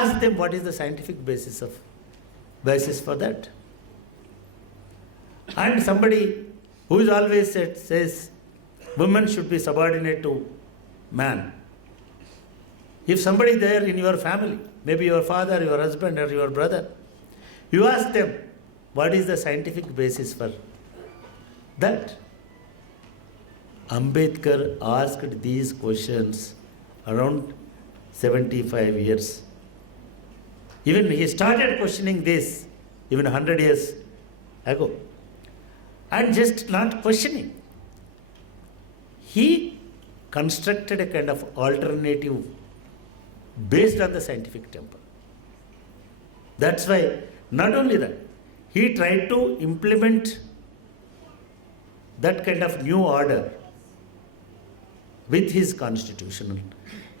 Ask them what is the scientific basis for that. And somebody who is always says women should be subordinate to man. If somebody there in your family, maybe your father, your husband or your brother, you ask them what is the scientific basis for that. Ambedkar asked these questions around 75 years. Even he started questioning this even 100 years ago. And just not questioning, he constructed a kind of alternative based on the scientific temper. That's why, not only that, he tried to implement that kind of new order with his constitutional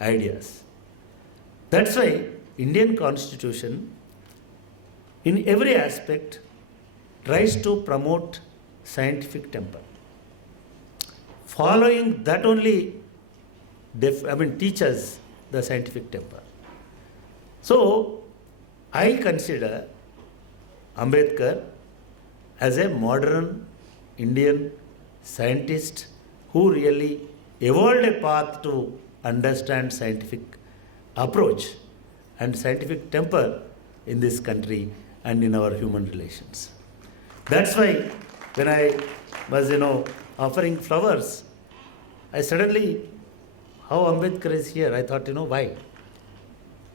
ideas. That's why Indian Constitution, in every aspect, tries to promote scientific temper. Following that only teaches the scientific temper. So I consider Ambedkar as a modern Indian scientist who really evolved a path to understand scientific approach and scientific temper in this country and in our human relations. That's why when I was, offering flowers, I suddenly, how Ambedkar is here, I thought, why?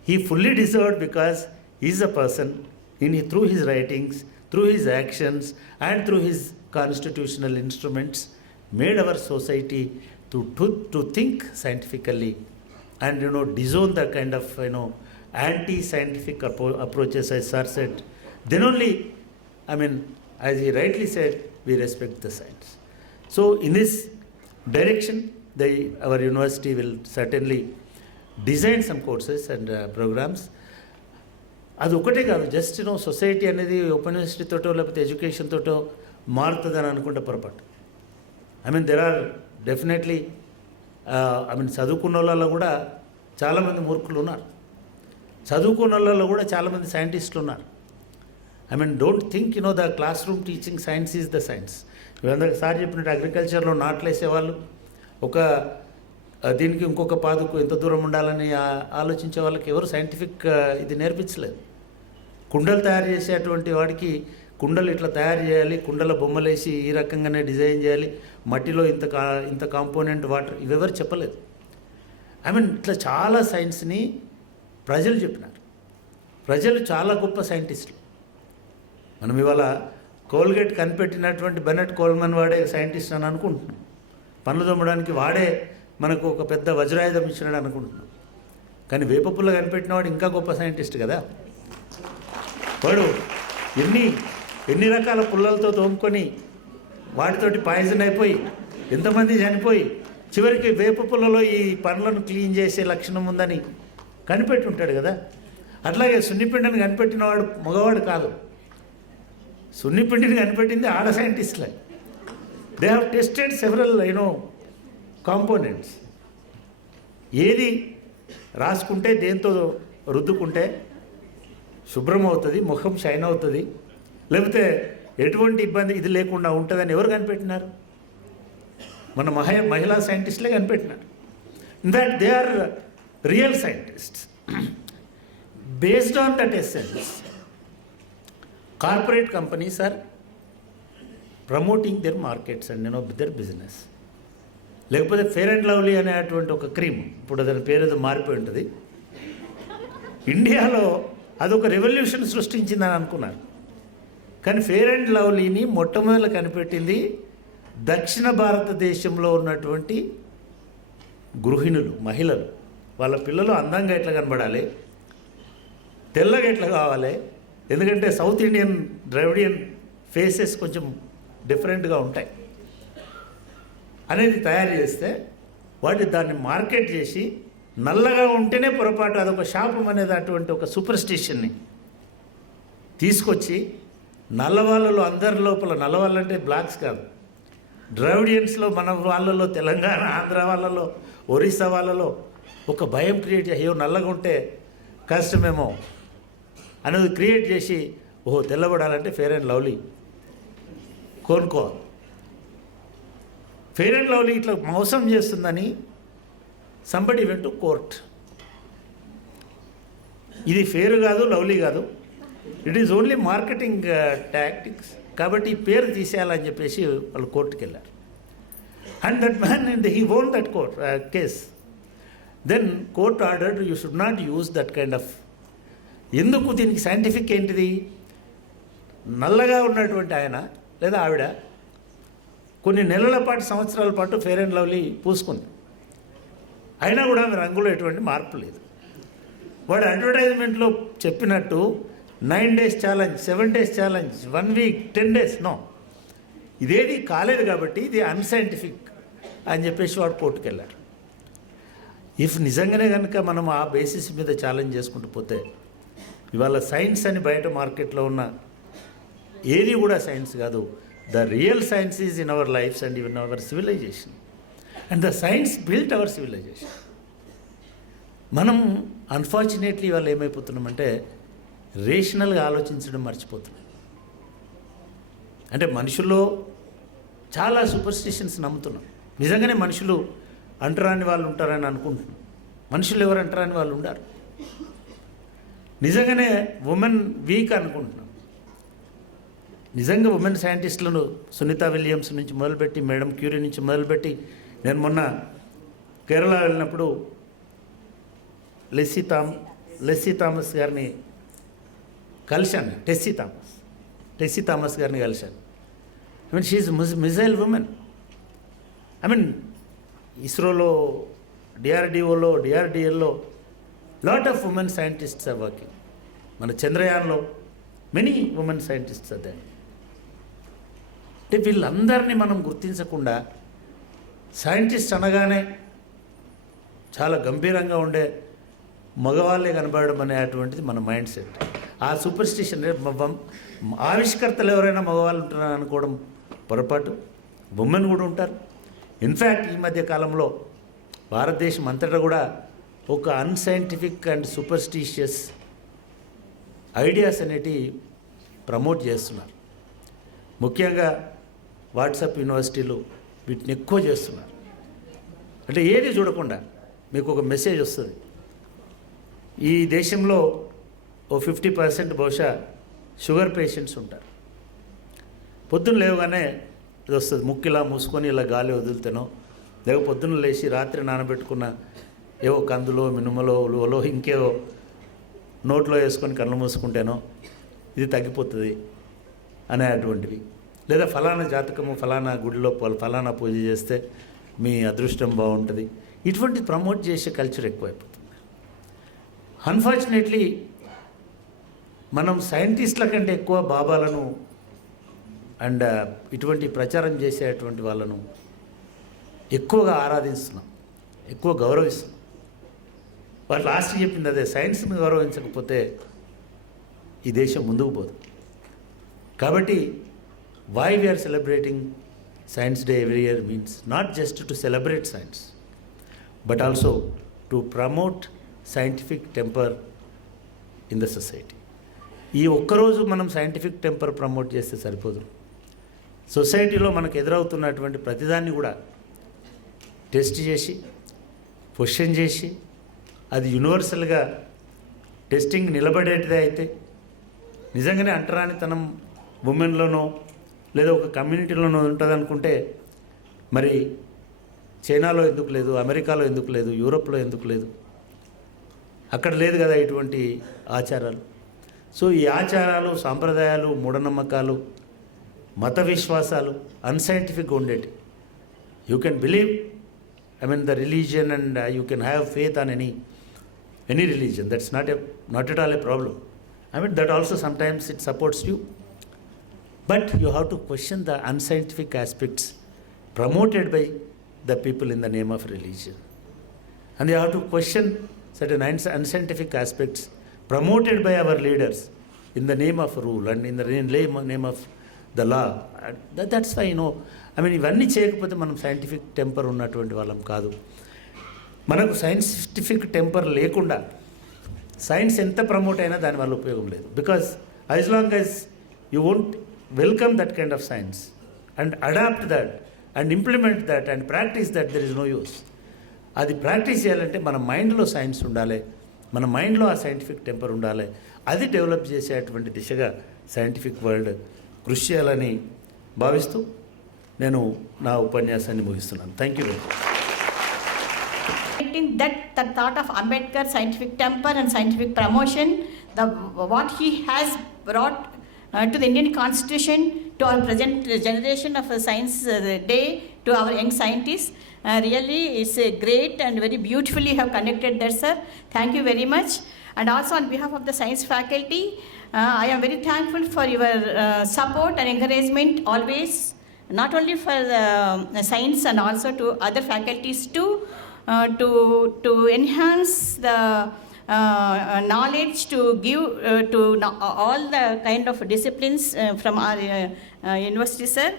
He fully deserved, because he is a person, through his writings, through his actions, and through his constitutional instruments, made our society to think scientifically and, disown the kind of, anti-scientific approaches, as sir said. Then only, as he rightly said, we respect the science. So in this direction, our university will certainly design some courses and programs. అది ఒకటే కాదు, just society అనేది open university తోటో లేకపోతే education తోటో మారుతుందని అనుకుంటే పొరపాటు. There are definitely చదువుకున్న వాళ్ళలో కూడా చాలామంది మూర్ఖులు ఉన్నారు, చదువుకున్న వాళ్ళలో కూడా చాలామంది సైంటిస్టులు ఉన్నారు. Don't think the class room teaching science is the science. వీళ్ళందరికీ సార్ చెప్పినట్టు అగ్రికల్చర్లో నాట్లు వేసేవాళ్ళు దీనికి ఇంకొక పాదుకు ఎంత దూరం ఉండాలని ఆలోచించే వాళ్ళకి ఎవరు సైంటిఫిక్ ఇది నేర్పించలేదు. కుండలు తయారు చేసేటువంటి వాడికి కుండలు ఇట్లా తయారు చేయాలి, కుండల బొమ్మలేసి ఈ రకంగానే డిజైన్ చేయాలి, మట్టిలో ఇంత కాంపోనెంట్ వాటర్, ఇవెవరు చెప్పలేదు. ఇట్లా చాలా సైన్స్ని ప్రజలు చెప్పినారు. ప్రజలు చాలా గొప్ప సైంటిస్టులు. మనం ఇవాళ కోల్గేట్ కనిపెట్టినటువంటి బెనెట్ కోల్మన్ వాడే సైంటిస్ట్ అని అనుకుంటున్నాం. పనులు తోమడానికి వాడే మనకు ఒక పెద్ద వజ్రాయుధం ఇచ్చినాడు అనుకుంటున్నాం. కానీ వేప పుల్ల కనిపెట్టినవాడు ఇంకా గొప్ప సైంటిస్ట్ కదా. వాడు ఎన్ని రకాల పుల్లలతో తోముకొని వాటితోటి పాయిజన్ అయిపోయి ఎంతమంది చనిపోయి చివరికి వేప పుల్లలో ఈ పనులను క్లీన్ చేసే లక్షణం ఉందని కనిపెట్టి ఉంటాడు కదా. అట్లాగే సున్నిపిండిని కనిపెట్టినవాడు మగవాడు కాదు, సున్నిపిండిని కనిపెట్టింది ఆడ సైంటిస్ట్లే. They have tested several components. ఏది రాసుకుంటే దేంతో రుద్దుకుంటే శుభ్రం అవుతుంది, ముఖం షైన్ అవుతుంది, లేకపోతే ఎటువంటి ఇబ్బంది ఇది లేకుండా ఉంటుందని ఎవరు కనిపెట్టినారు? మన మహిళా సైంటిస్టులే కనిపెట్టినారు. In fact they are real scientists. Based on that essence, corporate companies are promoting their markets and their business. లేకపోతే ఫెయిర్ అండ్ లవ్లీ అనేటువంటి ఒక క్రీమ్, ఇప్పుడు దాని పేరు ఏదో మారిపోయి ఉంటుంది, ఇండియాలో అదొక రెవల్యూషన్ సృష్టించిందని అనుకున్నారు. కానీ ఫెయిర్ అండ్ లవ్లీని మొట్టమొదలు కనిపెట్టింది దక్షిణ భారతదేశంలో ఉన్నటువంటి గృహిణులు, మహిళలు. వాళ్ళ పిల్లలు అందంగా ఎట్లా కనబడాలి, తెల్లగా ఎట్లా కావాలి, ఎందుకంటే సౌత్ ఇండియన్ ద్రవిడియన్ ఫేసెస్ కొంచెం డిఫరెంట్గా ఉంటాయి అనేది తయారు చేస్తే దాన్ని మార్కెట్ చేసి నల్లగా ఉంటేనే పొరపాటు అదొక శాపం అనేది అటువంటి ఒక సూపర్స్టిషన్ని తీసుకొచ్చి నల్లవాళ్ళలో అందరి లోపల, నల్లవాళ్ళంటే బ్లాక్స్ కాదు, ద్రవిడియన్స్లో, మన వాళ్ళలో, తెలంగాణ ఆంధ్ర వాళ్ళలో, ఒరిస్సా వాళ్ళలో ఒక భయం క్రియేట్ చేసి అయ్యో నల్లగా ఉంటే కష్టమేమో అనేది క్రియేట్ చేసి ఓహో తెల్లబడాలంటే ఫెయిర్ అండ్ లవ్లీ కొనుక్కోవాలి. ఫెయిర్ అండ్ లవ్లీ ఇట్లా మోసం చేస్తుందని సంబడి వెంట్ టు కోర్ట్. ఇది ఫెయిర్ కాదు, లవ్లీ కాదు, it is only marketing tactics, కాబట్టి ఈ పేరు తీసేయాలని చెప్పేసి వాళ్ళు కోర్టుకి వెళ్ళారు. And that man and he won that court case. Then court ordered you should not use that kind of. ఎందుకు దీనికి సైంటిఫిక్ ఏంటిది? నల్లగా ఉన్నటువంటి ఆయన లేదా ఆవిడ కొన్ని నెలల పాటు, సంవత్సరాల పాటు ఫెయిర్ అండ్ లవ్లీ పూసుకుంది, అయినా కూడా ఆమె రంగులో ఎటువంటి మార్పు లేదు. వాడు అడ్వర్టైజ్మెంట్లో చెప్పినట్టు 9 days challenge, 7 days challenge, 1 week, 10 days, no, ఇదేది కాలేదు కాబట్టి ఇది అన్సైంటిఫిక్ అని చెప్పేసి వాడు కోర్టుకు వెళ్ళాడు. ఇఫ్ నిజంగానే కనుక మనం ఆ బేసిస్ మీద ఛాలెంజ్ చేసుకుంటూ పోతే ఇవాళ సైన్స్ అని బయట మార్కెట్లో ఉన్న ఏది కూడా సైన్స్ కాదు. The real science is in our lives and in our civilization, and the science built our civilization. మనం అన్ఫార్చునేట్లీ ఇవాళ ఏమైపోతున్నామంటే రేషనల్గా ఆలోచించడం మర్చిపోతున్నాం. అంటే మనుషుల్లో చాలా సూపర్స్టిషన్స్ నమ్ముతున్నాం. నిజంగానే మనుషులు అంటరాని వాళ్ళు ఉంటారని అనుకుంటున్నాం. మనుషులు ఎవరు అంటరాని వాళ్ళు ఉండారు. నిజంగానే ఉమెన్ వీక్ అనుకుంటున్నాం. నిజంగా ఉమెన్ సైంటిస్టులను సునీత విలియమ్స్ నుంచి మొదలుపెట్టి, మేడం క్యూరీ నుంచి మొదలుపెట్టి, నేను మొన్న కేరళ వెళ్ళినప్పుడు లెస్సీ థామస్ గారిని కలిశాను. టెస్సీ థామస్ గారిని కలిశాను. I mean she is missile woman. I mean ఇస్రోలో, డిఆర్డిఓలో, డిఆర్డిఎల్లో lot of women scientists are working. మన చంద్రయాన్లో మెనీ ఉమెన్ సైంటిస్ట్స్ అదే. అంటే వీళ్ళందరినీ మనం గుర్తించకుండా సైంటిస్ట్ అనగానే చాలా గంభీరంగా ఉండే మగవాళ్ళే కనబడడం అనేటువంటిది మన మైండ్ సెట్. ఆ సూపర్స్టిషన్, ఆవిష్కర్తలు ఎవరైనా మగవాళ్ళు ఉంటారని అనుకోవడం పొరపాటు. ఉమెన్ కూడా ఉంటారు. ఇన్ఫ్యాక్ట్ ఈ మధ్య కాలంలో భారతదేశం అంతటా కూడా ఒక అన్సైంటిఫిక్ అండ్ సూపర్స్టిషియస్ ఐడియాస్ అనేటివి ప్రమోట్ చేస్తున్నారు. ముఖ్యంగా వాట్సాప్ యూనివర్సిటీలు వీటిని ఎక్కువ చేస్తున్నారు. అంటే ఏది చూడకుండా మీకు ఒక మెసేజ్ వస్తుంది. ఈ దేశంలో ఓ 50% బహుశా షుగర్ పేషెంట్స్ ఉంటారు. పొద్దున్న లేవగానే ఇది వస్తుంది, ముక్కిలా మూసుకొని ఇలా గాలి వదులుతానో, లేక పొద్దున్న లేచి రాత్రి నానబెట్టుకున్న ఏవో కందులో, మినుమలో, ఉలువలో, ఇంకేవో నోట్లో వేసుకొని కళ్ళు మూసుకుంటేనో ఇది తగ్గిపోతుంది అనేటువంటివి. లేదా ఫలానా జాతకము, ఫలానా గుడిలో ఫలానా పూజ చేస్తే మీ అదృష్టం బాగుంటుంది, ఇటువంటి ప్రమోట్ చేసే కల్చర్ ఎక్కువైపోతుంది. అన్ఫార్చునేట్లీ మనం సైంటిస్టుల కంటే ఎక్కువ బాబాలను అండ్ ఇటువంటి ప్రచారం చేసేటువంటి వాళ్ళను ఎక్కువగా ఆరాధిస్తున్నాం, ఎక్కువ గౌరవిస్తున్నాం. వాళ్ళు లాస్ట్ చెప్పింది అదే, సైన్స్ని గౌరవించకపోతే ఈ దేశం ముందుకు పోదు. కాబట్టి why we are celebrating Science Day every year means not just to celebrate science, but also to promote scientific temper in the society. ఈ ఒక్కరోజు మనం సైంటిఫిక్ టెంపర్ ప్రమోట్ చేస్తే సరిపోదు. సొసైటీలో మనకు ఎదురవుతున్నటువంటి ప్రతిదాన్ని కూడా టెస్ట్ చేసి క్వశ్చన్ చేసి అది యూనివర్సల్గా టెస్టింగ్ నిలబడేటిదే అయితే నిజంగానే అంటరానితనం ఉమెన్లోనో లేదా ఒక కమ్యూనిటీలోనో ఉంటుంది అనుకుంటే మరి చైనాలో ఎందుకు లేదు, అమెరికాలో ఎందుకు లేదు, యూరోప్లో ఎందుకు లేదు? అక్కడ లేదు కదా ఇటువంటి ఆచారాలు. సో ఈ ఆచారాలు, సాంప్రదాయాలు, మూఢనమ్మకాలు, మత విశ్వాసాలు అన్సైంటిఫిక్గా ఉండేటి. You can believe, the religion, and you can have faith on any religion. That's not at all a problem. That also sometimes it supports you. But you have to question the unscientific aspects promoted by the people in the name of religion. And you have to question certain unscientific aspects promoted by our leaders in the name of rule and in the name of the law. That's why, ఇవన్నీ చేయకపోతే మనం scientific temper ఉన్నటువంటి వాళ్ళం కాదు. మనకు scientific temper లేకుండా science ఎంత promote అయినా దానివల్ల ఉపయోగం లేదు. Because as long as you won't welcome that kind of science and adapt that and implement that and practise that, there is no use. అది ప్రాక్టీస్ చేయాలంటే మన మైండ్లో సైన్స్ ఉండాలి, మన మైండ్లో ఆ సైంటిఫిక్ టెంపర్ ఉండాలి. అది డెవలప్ చేసేటువంటి దిశగా సైంటిఫిక్ వరల్డ్ కృషి చేయాలని భావిస్తూ నేను నా ఉపన్యాసాన్ని ముగిస్తున్నాను. Thank you very much. That the thought of Ambedkar, scientific temper and scientific promotion, what he has brought to the Indian Constitution, to our present generation of Science Day, to our young scientists, really is great and very beautifully you have conducted that, sir. Thank you very much. And also on behalf of the science faculty, I am very thankful for your support and encouragement always, not only for the science and also to other faculties too, to enhance the knowledge, to give to all the kind of disciplines from our university, sir.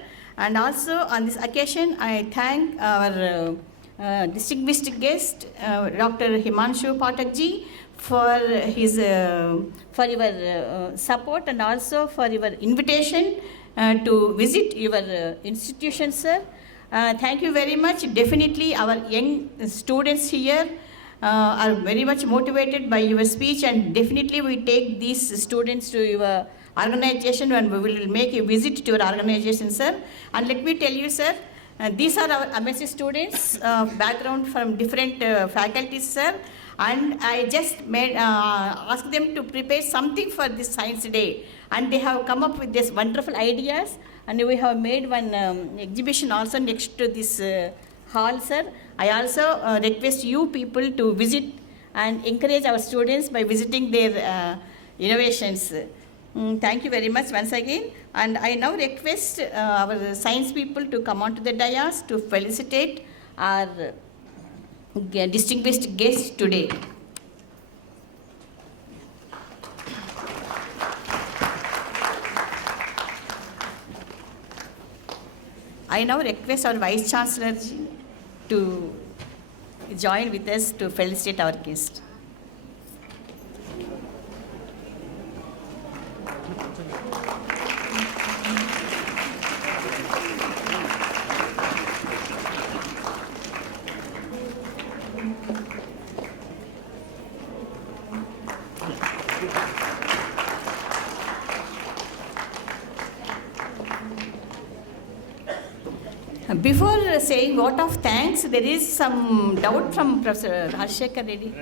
And also on this occasion, I thank our distinguished guest, Dr. Himanshu Pathak ji, for his for your support and also for your invitation to visit your institution, sir. Thank you very much. Definitely our young students here are very much motivated by your speech, and definitely we take these students to your organization and we will make a visit to your organization, sir. And let me tell you, sir, these are our MSc students, background from different faculties, sir. And I just asked them to prepare something for this Science Day, and they have come up with these wonderful ideas, and we have made one exhibition also next to this hall, sir. I also request you people to visit and encourage our students by visiting their innovations. Thank you very much once again, and I now request our science people to come on to the dais to felicitate our distinguished guest today. I now request our Vice Chancellor to join with us to felicitate our guest. Before saying vote of thanks, there is some doubt from Professor Rajshekar Reddy.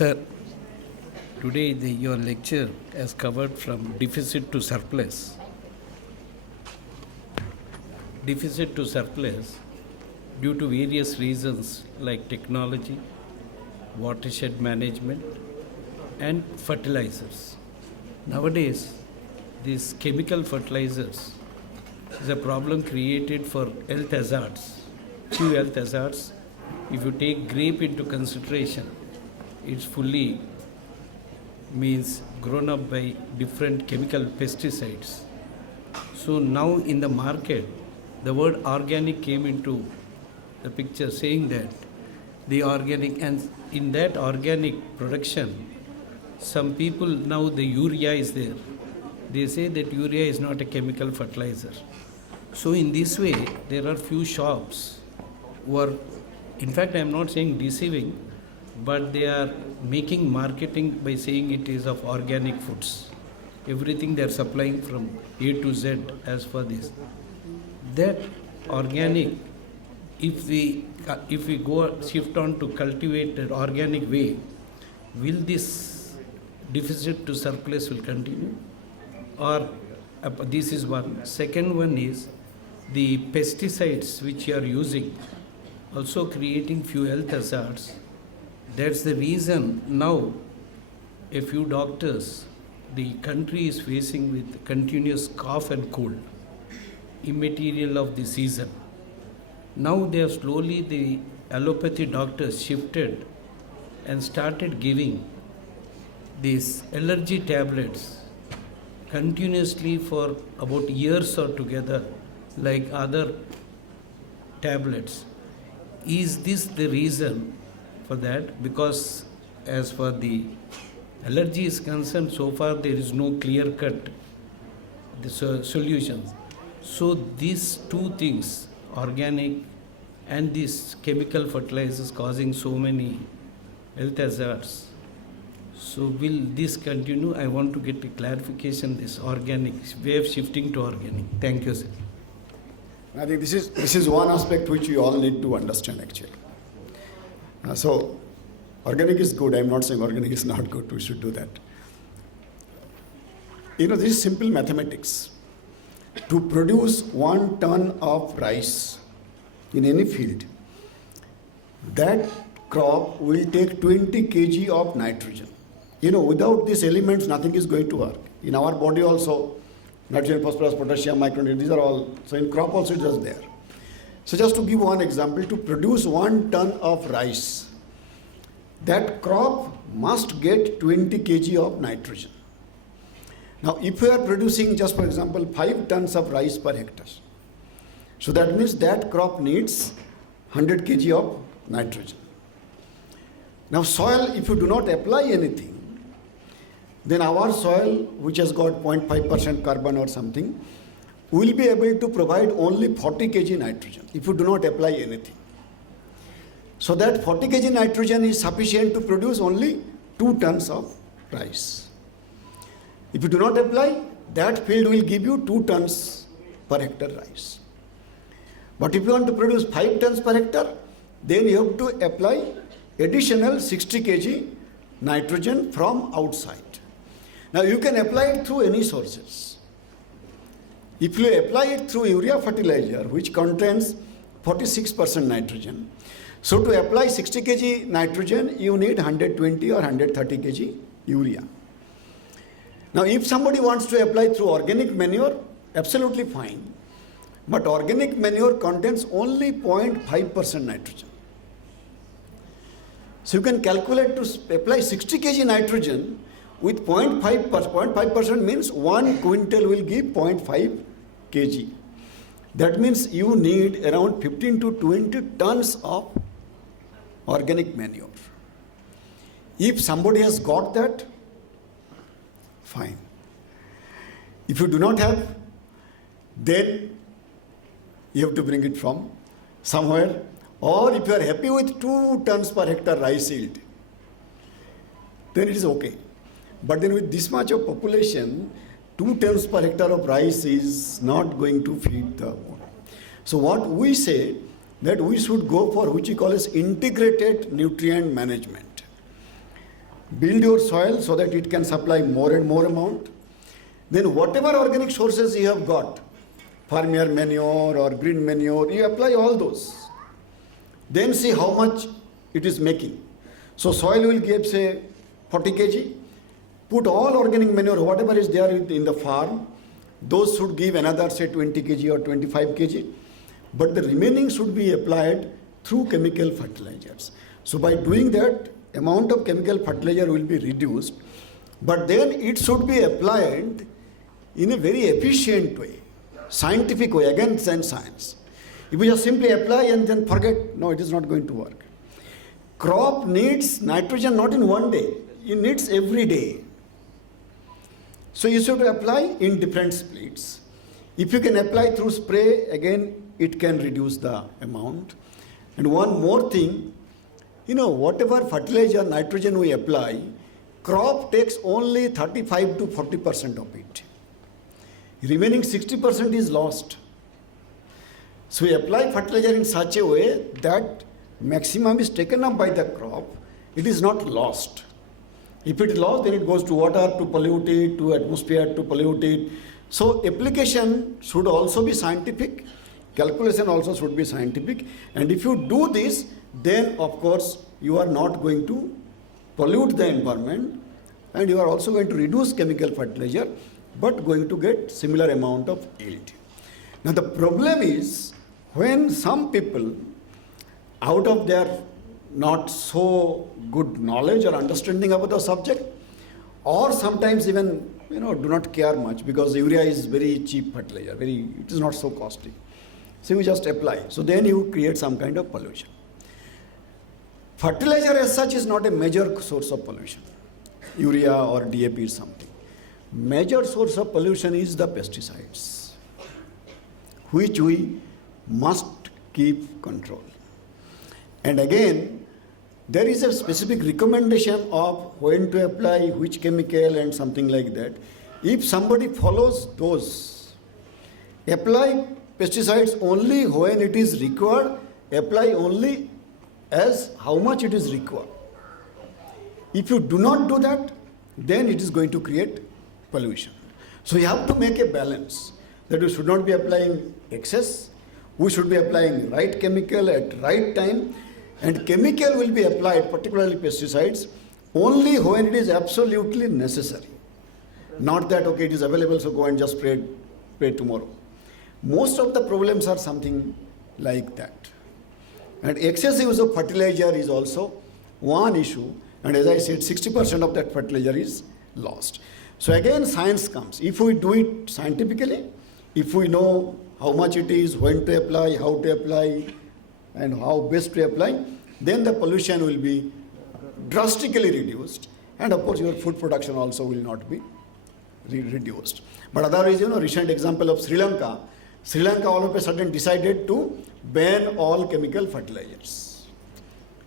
Sir, today your lecture has covered from deficit to surplus. Deficit to surplus due to various reasons like technology, watershed management, and fertilizers. Nowadays, these chemical fertilizers is a problem created for health hazards, two health hazards. If you take grape into consideration, it's fully means grown up by different chemical pesticides. So now in the market, the word organic came into the picture, saying that the organic, and in that organic production, some people now the urea is there. They say that urea is not a chemical fertilizer. So in this way, there are few shops who are, in fact, I am not saying deceiving, but they are making marketing by saying it is of organic foods. Everything they are supplying from A to Z as for this. That organic, if we go shift on to cultivate an organic way, will this deficit to surplus will continue? Or this is one. Second one is the pesticides which you are using, also creating few health hazards. That's the reason now a few doctors, the country is facing with continuous cough and cold, immaterial of the season. Now they have slowly, the allopathy doctors shifted and started giving these allergy tablets continuously for about years or together, like other tablets. Is this the reason for that? Because as for the allergy is concerned, so far there is no clear-cut solutions. So these two things, organic and these chemical fertilizers causing so many health hazards. So will this continue? I want to get a clarification, this organic, way of shifting to organic. Thank you, sir. I think this is one aspect which we all need to understand actually. So organic is good. I'm not saying organic is not good. We should do that. This is simple mathematics. To produce 1 ton of rice in any field, that crop will take 20 kg of nitrogen. Without these elements, nothing is going to work. In our body also, nitrogen, phosphorus, potassium, micronutrients, these are all, so in crop also it is there. So just to give one example, to produce 1 ton of rice, that crop must get 20 kg of nitrogen. Now, if we are producing, just for example, 5 tons of rice per hectare, so that means that crop needs 100 kg of nitrogen. Now, soil, if you do not apply anything, then our soil, which has got 0.5% carbon or something, will be able to provide only 40 kg nitrogen if you do not apply anything. So that 40 kg nitrogen is sufficient to produce only 2 tons of rice. If you do not apply, that field will give you 2 tons per hectare rice. But if you want to produce 5 tons per hectare, then you have to apply additional 60 kg nitrogen from outside. Now you can apply it through any sources. If you apply it through urea fertilizer, which contains 46% nitrogen, so to apply 60 kg nitrogen, you need 120 or 130 kg urea. Now if somebody wants to apply through organic manure, absolutely fine. But organic manure contains only 0.5% nitrogen. So you can calculate to apply 60 kg nitrogen with 0.5% means 1 quintal will give 0.5 kg. That means you need around 15 to 20 tons of organic manure. If somebody has got that, fine. If you do not have, then you have to bring it from somewhere. Or if you are happy with 2 tons per hectare rice yield, then it is okay. But then with this much of population, 2 tons per hectare of rice is not going to feed the world. So what we say, that we should go for which we call as integrated nutrient management. Build your soil so that it can supply more and more amount. Then whatever organic sources you have got, farmer manure or green manure, you apply all those. Then see how much it is making. So soil will give, say, 40 kg. Put all organic manure, whatever is there in the farm, those should give another, say, 20 kg or 25 kg. But the remaining should be applied through chemical fertilizers. So by doing that, amount of chemical fertilizer will be reduced, but then it should be applied in a very efficient way, scientific way, again science. If we just simply apply and then forget, no, it is not going to work. Crop needs nitrogen not in one day, it needs every day. So you should apply in different splits. If you can apply through spray, again, it can reduce the amount. And one more thing, whatever fertilizer, nitrogen we apply, crop takes only 35 to 40% of it. Remaining 60% is lost. So we apply fertilizer in such a way that maximum is taken up by the crop, it is not lost. If it is lost, then it goes to water to pollute it, to atmosphere to pollute it. So application should also be scientific, calculation also should be scientific, and if you do this, then of course you are not going to pollute the environment, and you are also going to reduce chemical fertilizer, but going to get similar amount of yield. Now the problem is when some people, out of their not so good knowledge or understanding about the subject, or sometimes even do not care much because urea is very cheap fertilizer, it is not so costly. So you just apply. So then you create some kind of pollution. Fertilizer as such is not a major source of pollution. Urea or DAP is something. Major source of pollution is the pesticides, which we must keep control. And again, there is a specific recommendation of when to apply which chemical and something like that. If somebody follows those, apply pesticides only when it is required, apply only as how much it is required. If you do not do that, then it is going to create pollution. So you have to make a balance that we should not be applying excess, we should be applying right chemical at right time, and chemical will be applied, particularly pesticides, only when it is absolutely necessary. Not that, okay, it is available, so go and just spray tomorrow. Most of the problems are something like that. And excessive use of fertilizer is also one issue, and as I said, 60% of that fertilizer is lost. So again, science comes. If we do it scientifically, if we know how much it is, when to apply, how to apply, and how best to apply, then the pollution will be drastically reduced, and of course your food production also will not be reduced. But otherwise, recent example of Sri Lanka all of a sudden decided to ban all chemical fertilizers.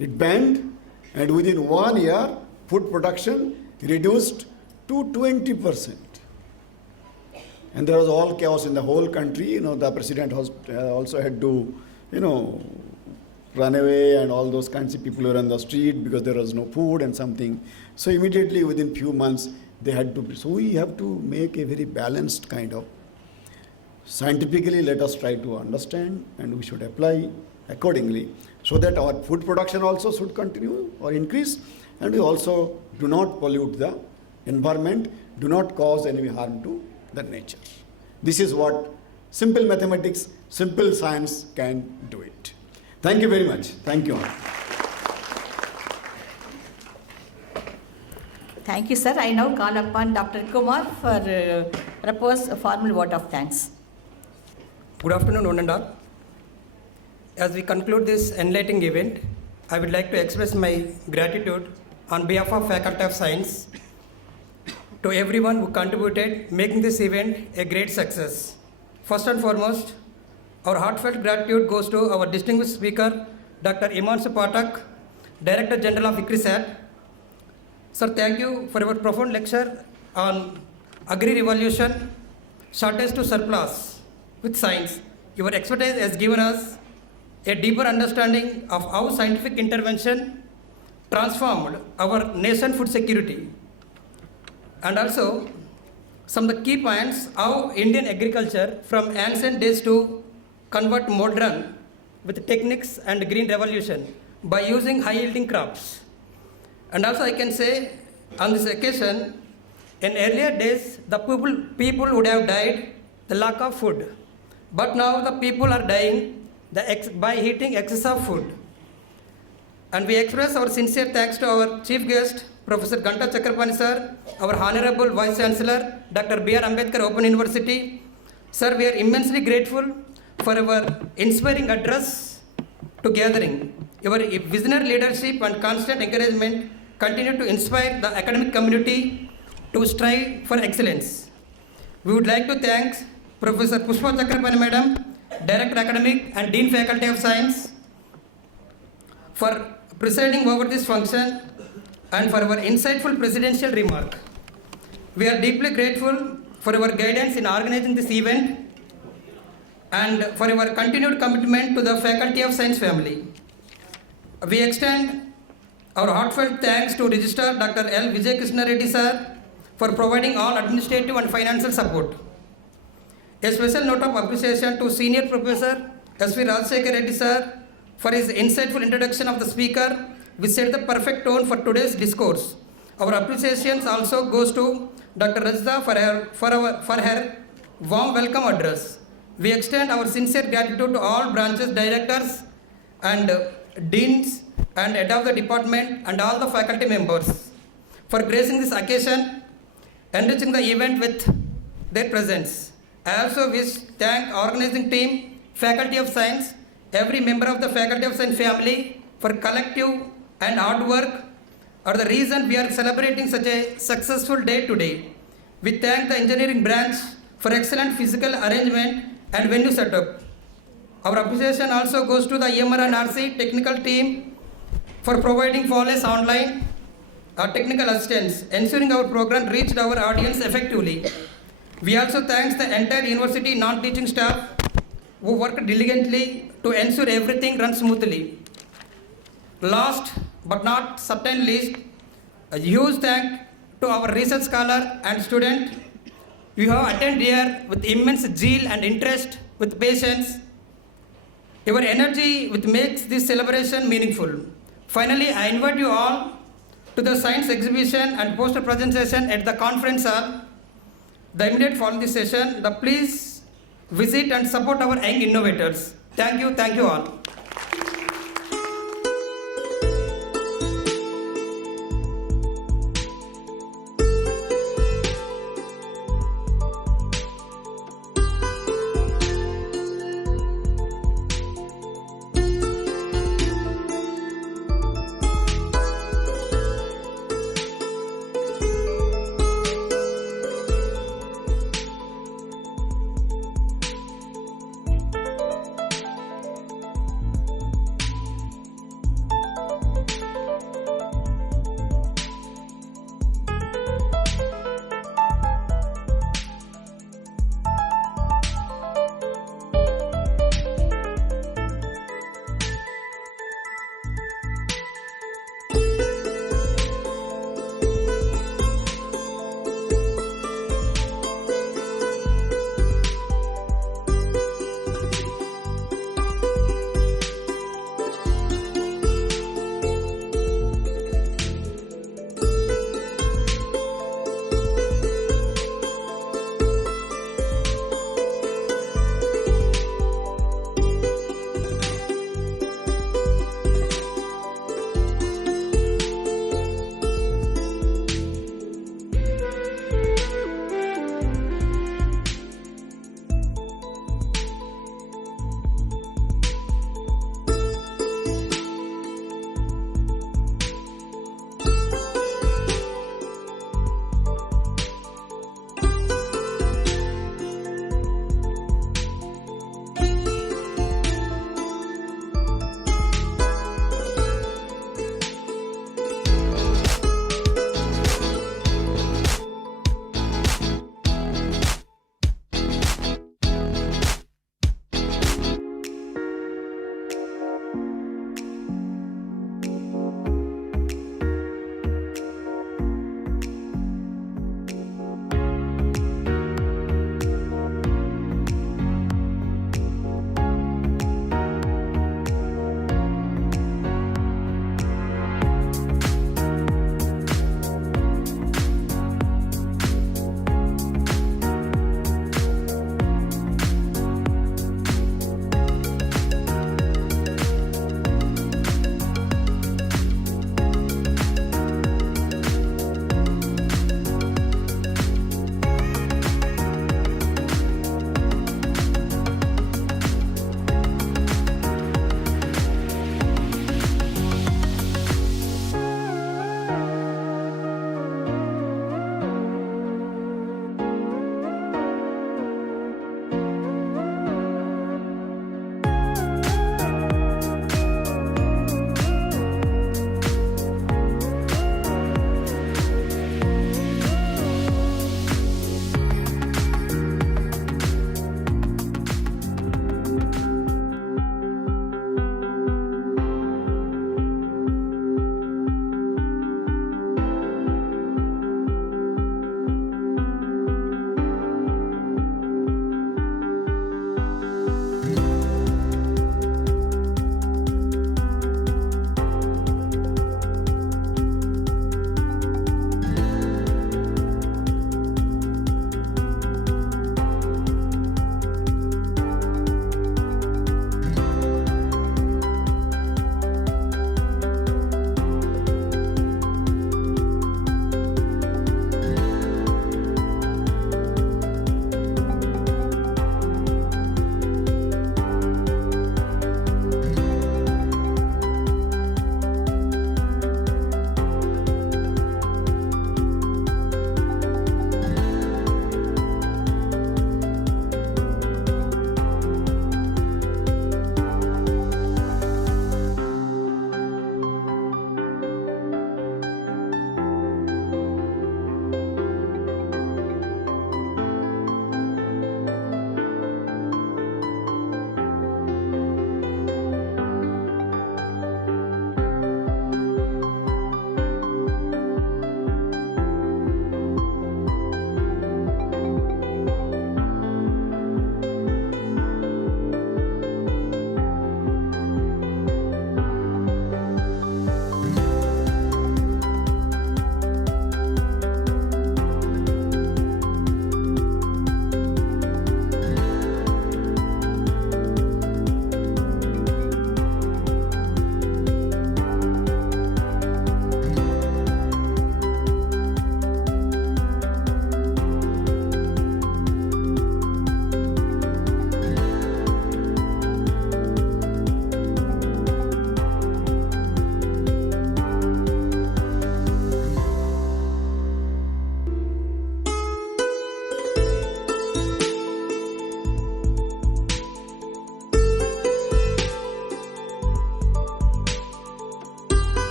It banned, and within 1 year, food production reduced to 20%. And there was all chaos in the whole country. The president also had to, run away, and all those kinds of people were on the street because there was no food and something. So immediately within few months they had to. So we have to make a very balanced kind of. Scientifically, let us try to understand, and we should apply accordingly so that our food production also should continue or increase, and we also do not pollute the environment, do not cause any harm to the nature. This is what simple mathematics, simple science can do it. Thank you very much. Thank you. Thank you, sir. I now call upon Dr. Kumar for propose a formal vote of thanks. Good afternoon, one and all. As we conclude this enlightening event, I would like to express my gratitude on behalf of Faculty of Science to everyone who contributed making this event a great success. First and foremost, our heartfelt gratitude goes to our distinguished speaker, Dr. Himanshu Pathak, Director General of ICRISAT. Sir, thank you for your profound lecture on Agri Revolution, Shortage to Surplus with Science. Your expertise has given us a deeper understanding of how scientific intervention transformed our nation food security. And also, some of the key points, how Indian agriculture from ancient days to convert modern with techniques and green revolution by using high yielding crops. And also I can say on this occasion, in earlier days, the people would have died the lack of food. But now the people are dying by eating excess of food. And we express our sincere thanks to our chief guest, Professor Ganta Chakrapani sir, our Honorable Vice Chancellor, Dr. B.R. Ambedkar Open University. Sir, we are immensely grateful for your inspiring address to gathering. Your visionary leadership and constant encouragement continue to inspire the academic community to strive for excellence. We would like to thank Professor Pushpa Chakrapani Madam, Director Academic and Dean Faculty of Science, for presiding over this function and for our insightful presidential remark. We are deeply grateful for your guidance in organizing this event and for your continued commitment to the Faculty of Science family. We extend our heartfelt thanks to Registrar Dr. L. Vijay Krishna Reddy sir for providing all administrative and financial support. A special note of appreciation to Senior Professor S.V. Rajsekhar Reddy sir for his insightful introduction of the speaker, which set the perfect tone for today's discourse. Our appreciations also goes to Dr. Rajda for her warm welcome address. We extend our sincere gratitude to all branches, directors and deans and head of the department and all the faculty members for gracing this occasion, enriching the event with their presence. I also wish to thank organizing team, Faculty of Science, every member of the Faculty of Science family for collective and hard work are the reason we are celebrating such a successful day today. We thank the engineering branch for excellent physical arrangement and venue setup. Our appreciation also goes to the EMR and RC technical team for providing flawless online technical assistance, ensuring our program reached our audience effectively. We also thank the entire university non-teaching staff who worked diligently to ensure everything runs smoothly. Last but not certainly least, a huge thank to our research scholar and student. You have attended here with immense zeal and interest, with patience. Your energy which makes this celebration meaningful. Finally, I invite you all to the science exhibition and poster presentation at the conference hall. The immediate following this session, please visit and support our young innovators. Thank you all.